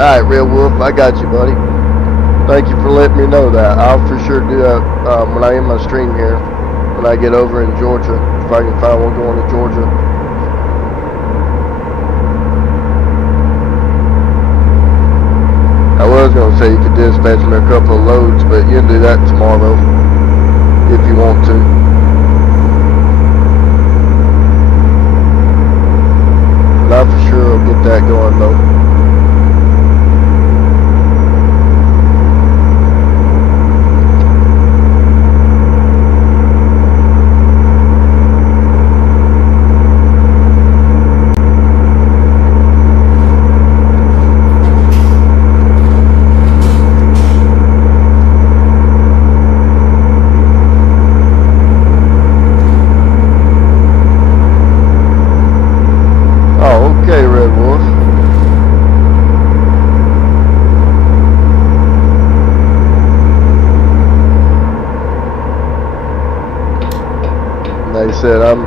Alright, Real Wolf, I got you, buddy. Thank you for letting me know that. I'll for sure do that when I end my stream here. When I get over in Georgia. If I can find one going to Georgia. I was going to say you could dispatch me a couple of loads, but you can do that tomorrow. If you want to. But I for sure will get that going though. Like I said, I'm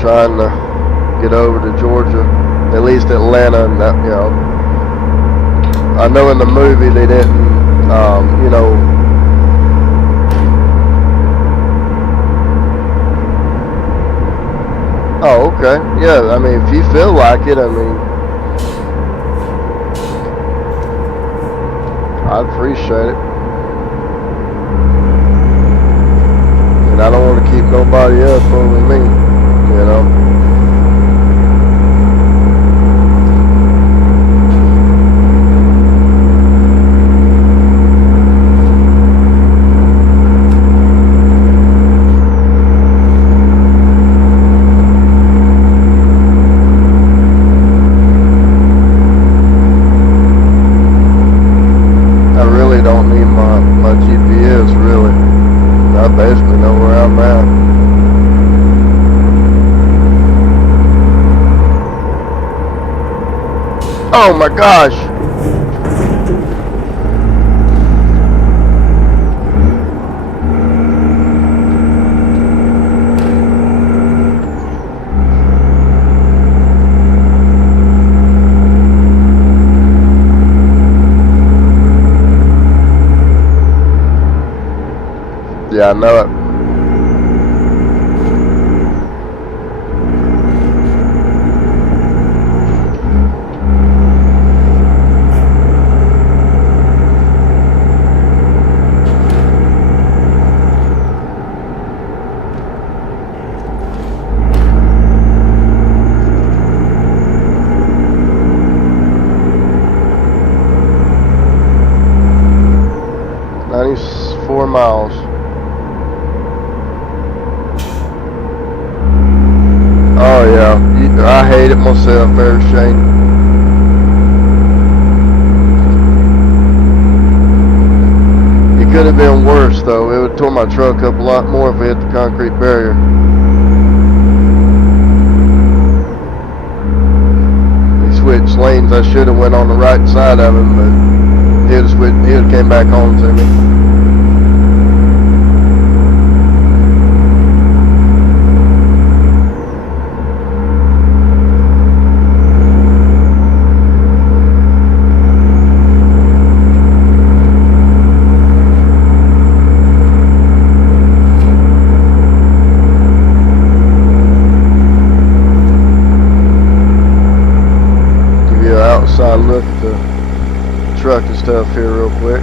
trying to get over to Georgia, at least Atlanta, and that, you know, I know in the movie they didn't, you know, oh, okay, yeah, I mean, if you feel like it, I mean, I'd appreciate it. I don't want to keep nobody up over me, you know. I really don't need my GPS, really. I basically know where I'm at. Oh my gosh! Yeah, I know it. $94 miles. Oh yeah, I hate it myself, Air Shane. It could have been worse though. It would have tore my truck up a lot more if we hit the concrete barrier. He switched lanes. I should have went on the right side of him, but he'd have came back home to me. Outside look at the truck and stuff here real quick.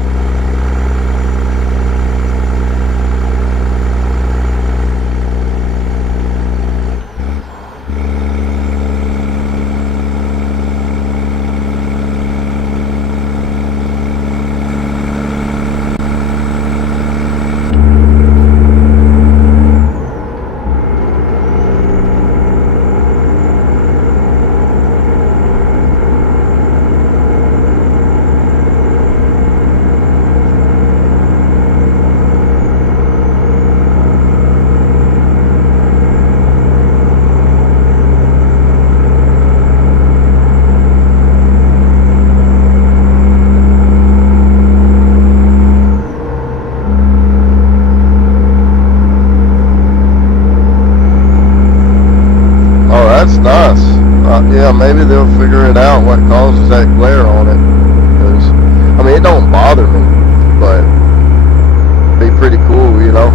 Yeah, maybe they'll figure it out what causes that glare on it. 'Cause, I mean, it don't bother me, but it'd be pretty cool, you know.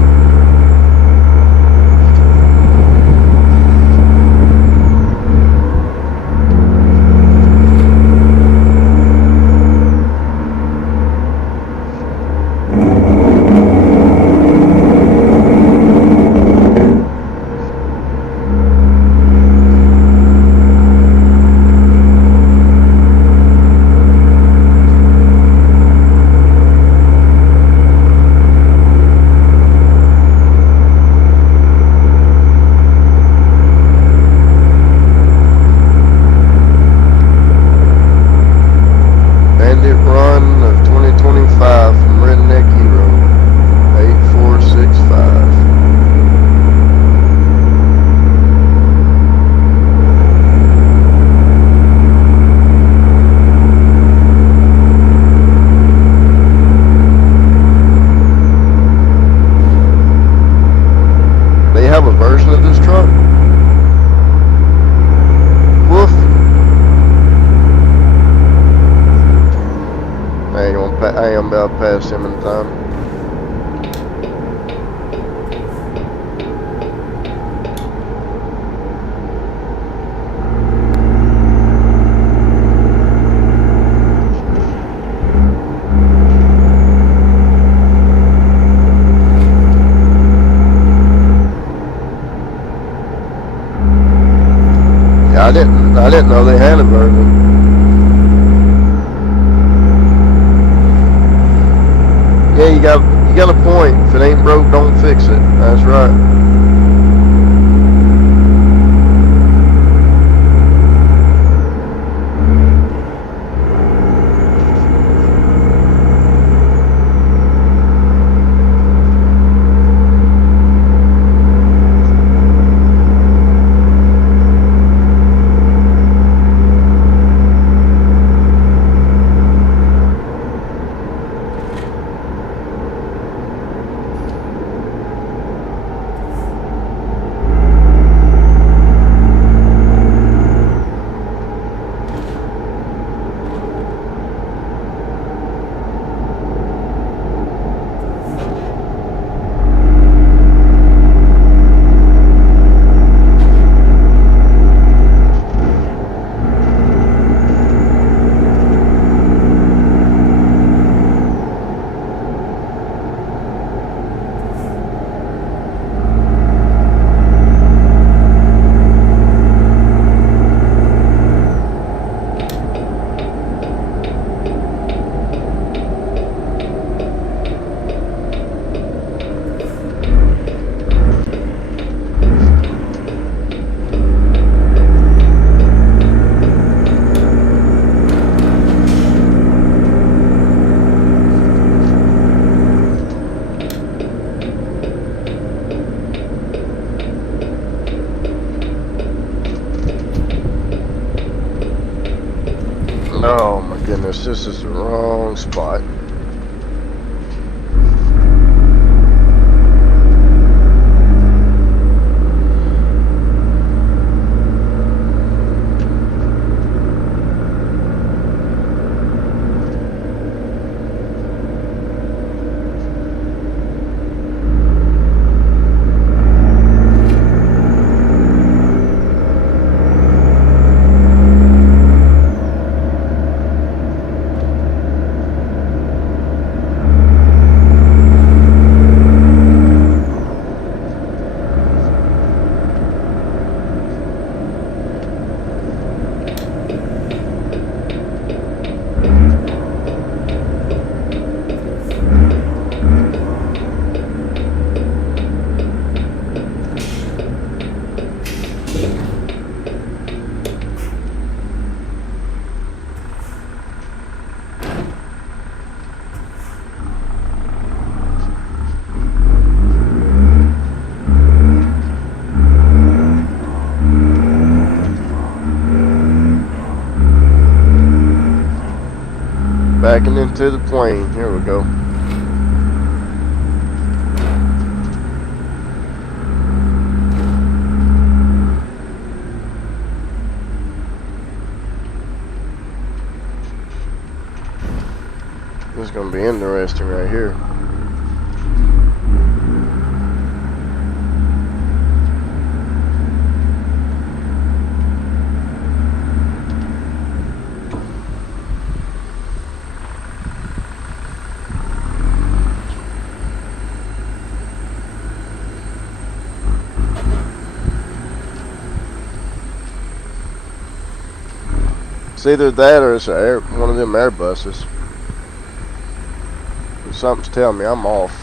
Bandit Run of 2025 from Redneck Hero, 8465. They have a version of this truck? Woof. I ain't about to pass him in time. Yeah, I didn't know they had a version. Yeah, you got a point. If it ain't broke, don't fix it. That's right. Oh my goodness, this is the wrong spot. Backing into the plane. Here we go. This is going to be interesting right here. It's either that or it's one of them Airbuses. Something's telling me I'm off.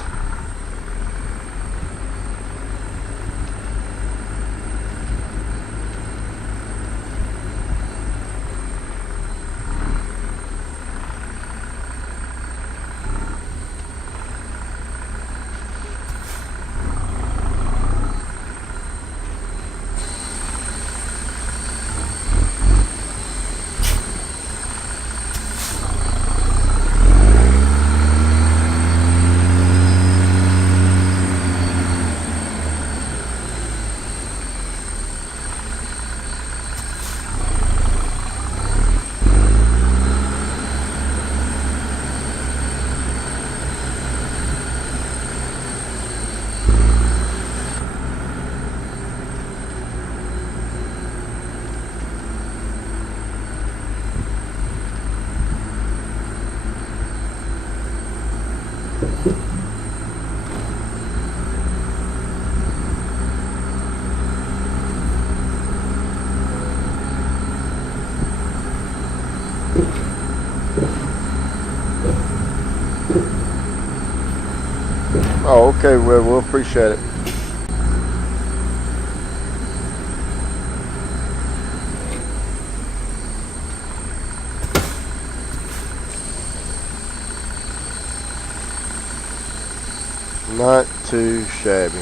Oh, okay, well, we'll appreciate it. Not too shabby.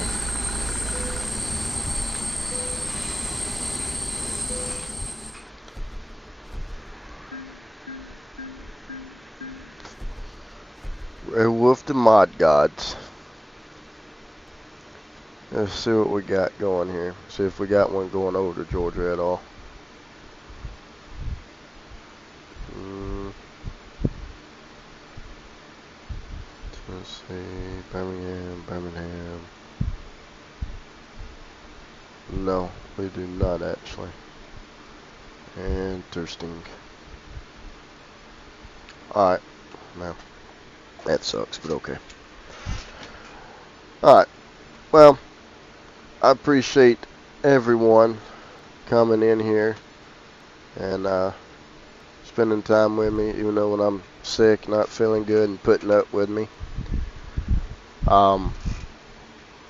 Red Wolf the Mod Gods. Let's see what we got going here. See if we got one going over to Georgia at all. Let's see, Birmingham. No, we do not actually. Interesting. Alright, now that sucks, but okay. Alright, well, I appreciate everyone coming in here and spending time with me, even though when I'm sick, not feeling good, and putting up with me. I'm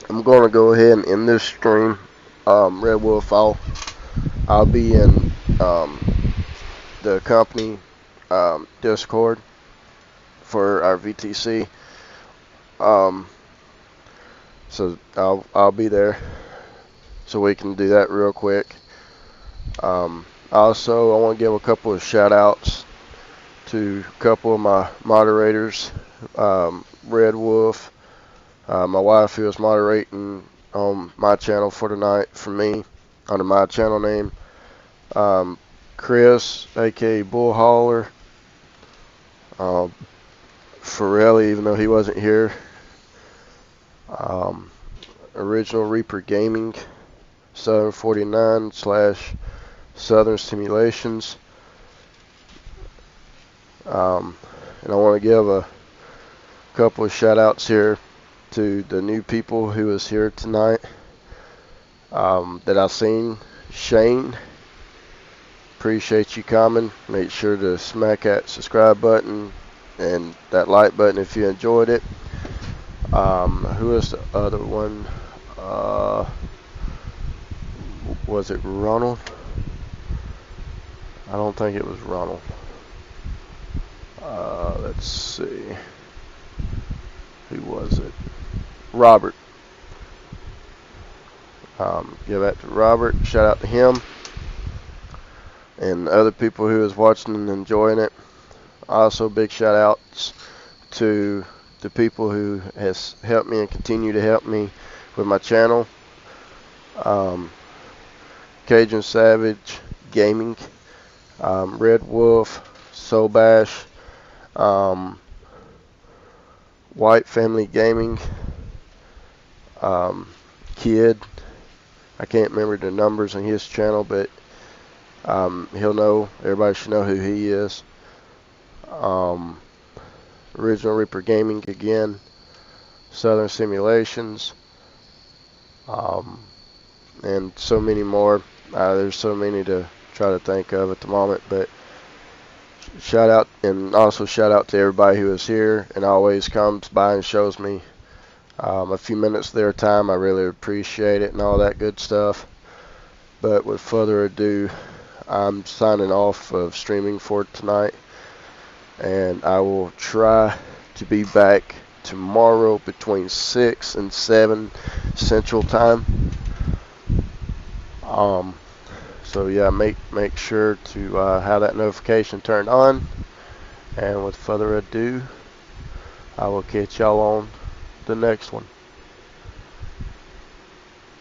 going to go ahead and end this stream. Red Wolf, I'll be in the company Discord for our VTC. So I'll be there, so we can do that real quick. Also, I want to give a couple of shout outs to a couple of my moderators. Red Wolf, my wife who is moderating on my channel for tonight for me under my channel name. Chris, aka Bull Hauler. Pharrell, even though he wasn't here. Original Reaper Gaming, Southern 49 / Southern Simulations. And I want to give a couple of shout outs here to the new people who was here tonight that I've seen. Shane, appreciate you coming. Make sure to smack that subscribe button and that like button if you enjoyed it. Who is the other one? Was it Ronald? I don't think it was Ronald. Let's see. Who was it? Robert. Give that to Robert. Shout out to him and other people who is watching and enjoying it. Also, big shout outs to the people who has helped me and continue to help me with my channel. Cajun Savage Gaming, Red Wolf, Soul Bash, White Family Gaming Kid. I can't remember the numbers on his channel, but he'll know. Everybody should know who he is. Original Reaper Gaming again. Southern Simulations. And so many more. There's so many to try to think of at the moment, but shout out, and also shout out to everybody who is here and always comes by and shows me a few minutes of their time. I really appreciate it and all that good stuff. But with further ado, I'm signing off of streaming for tonight, and I will try to be back tomorrow between 6 and 7 Central Time. So yeah, make sure to have that notification turned on. And with further ado, I will catch y'all on the next one.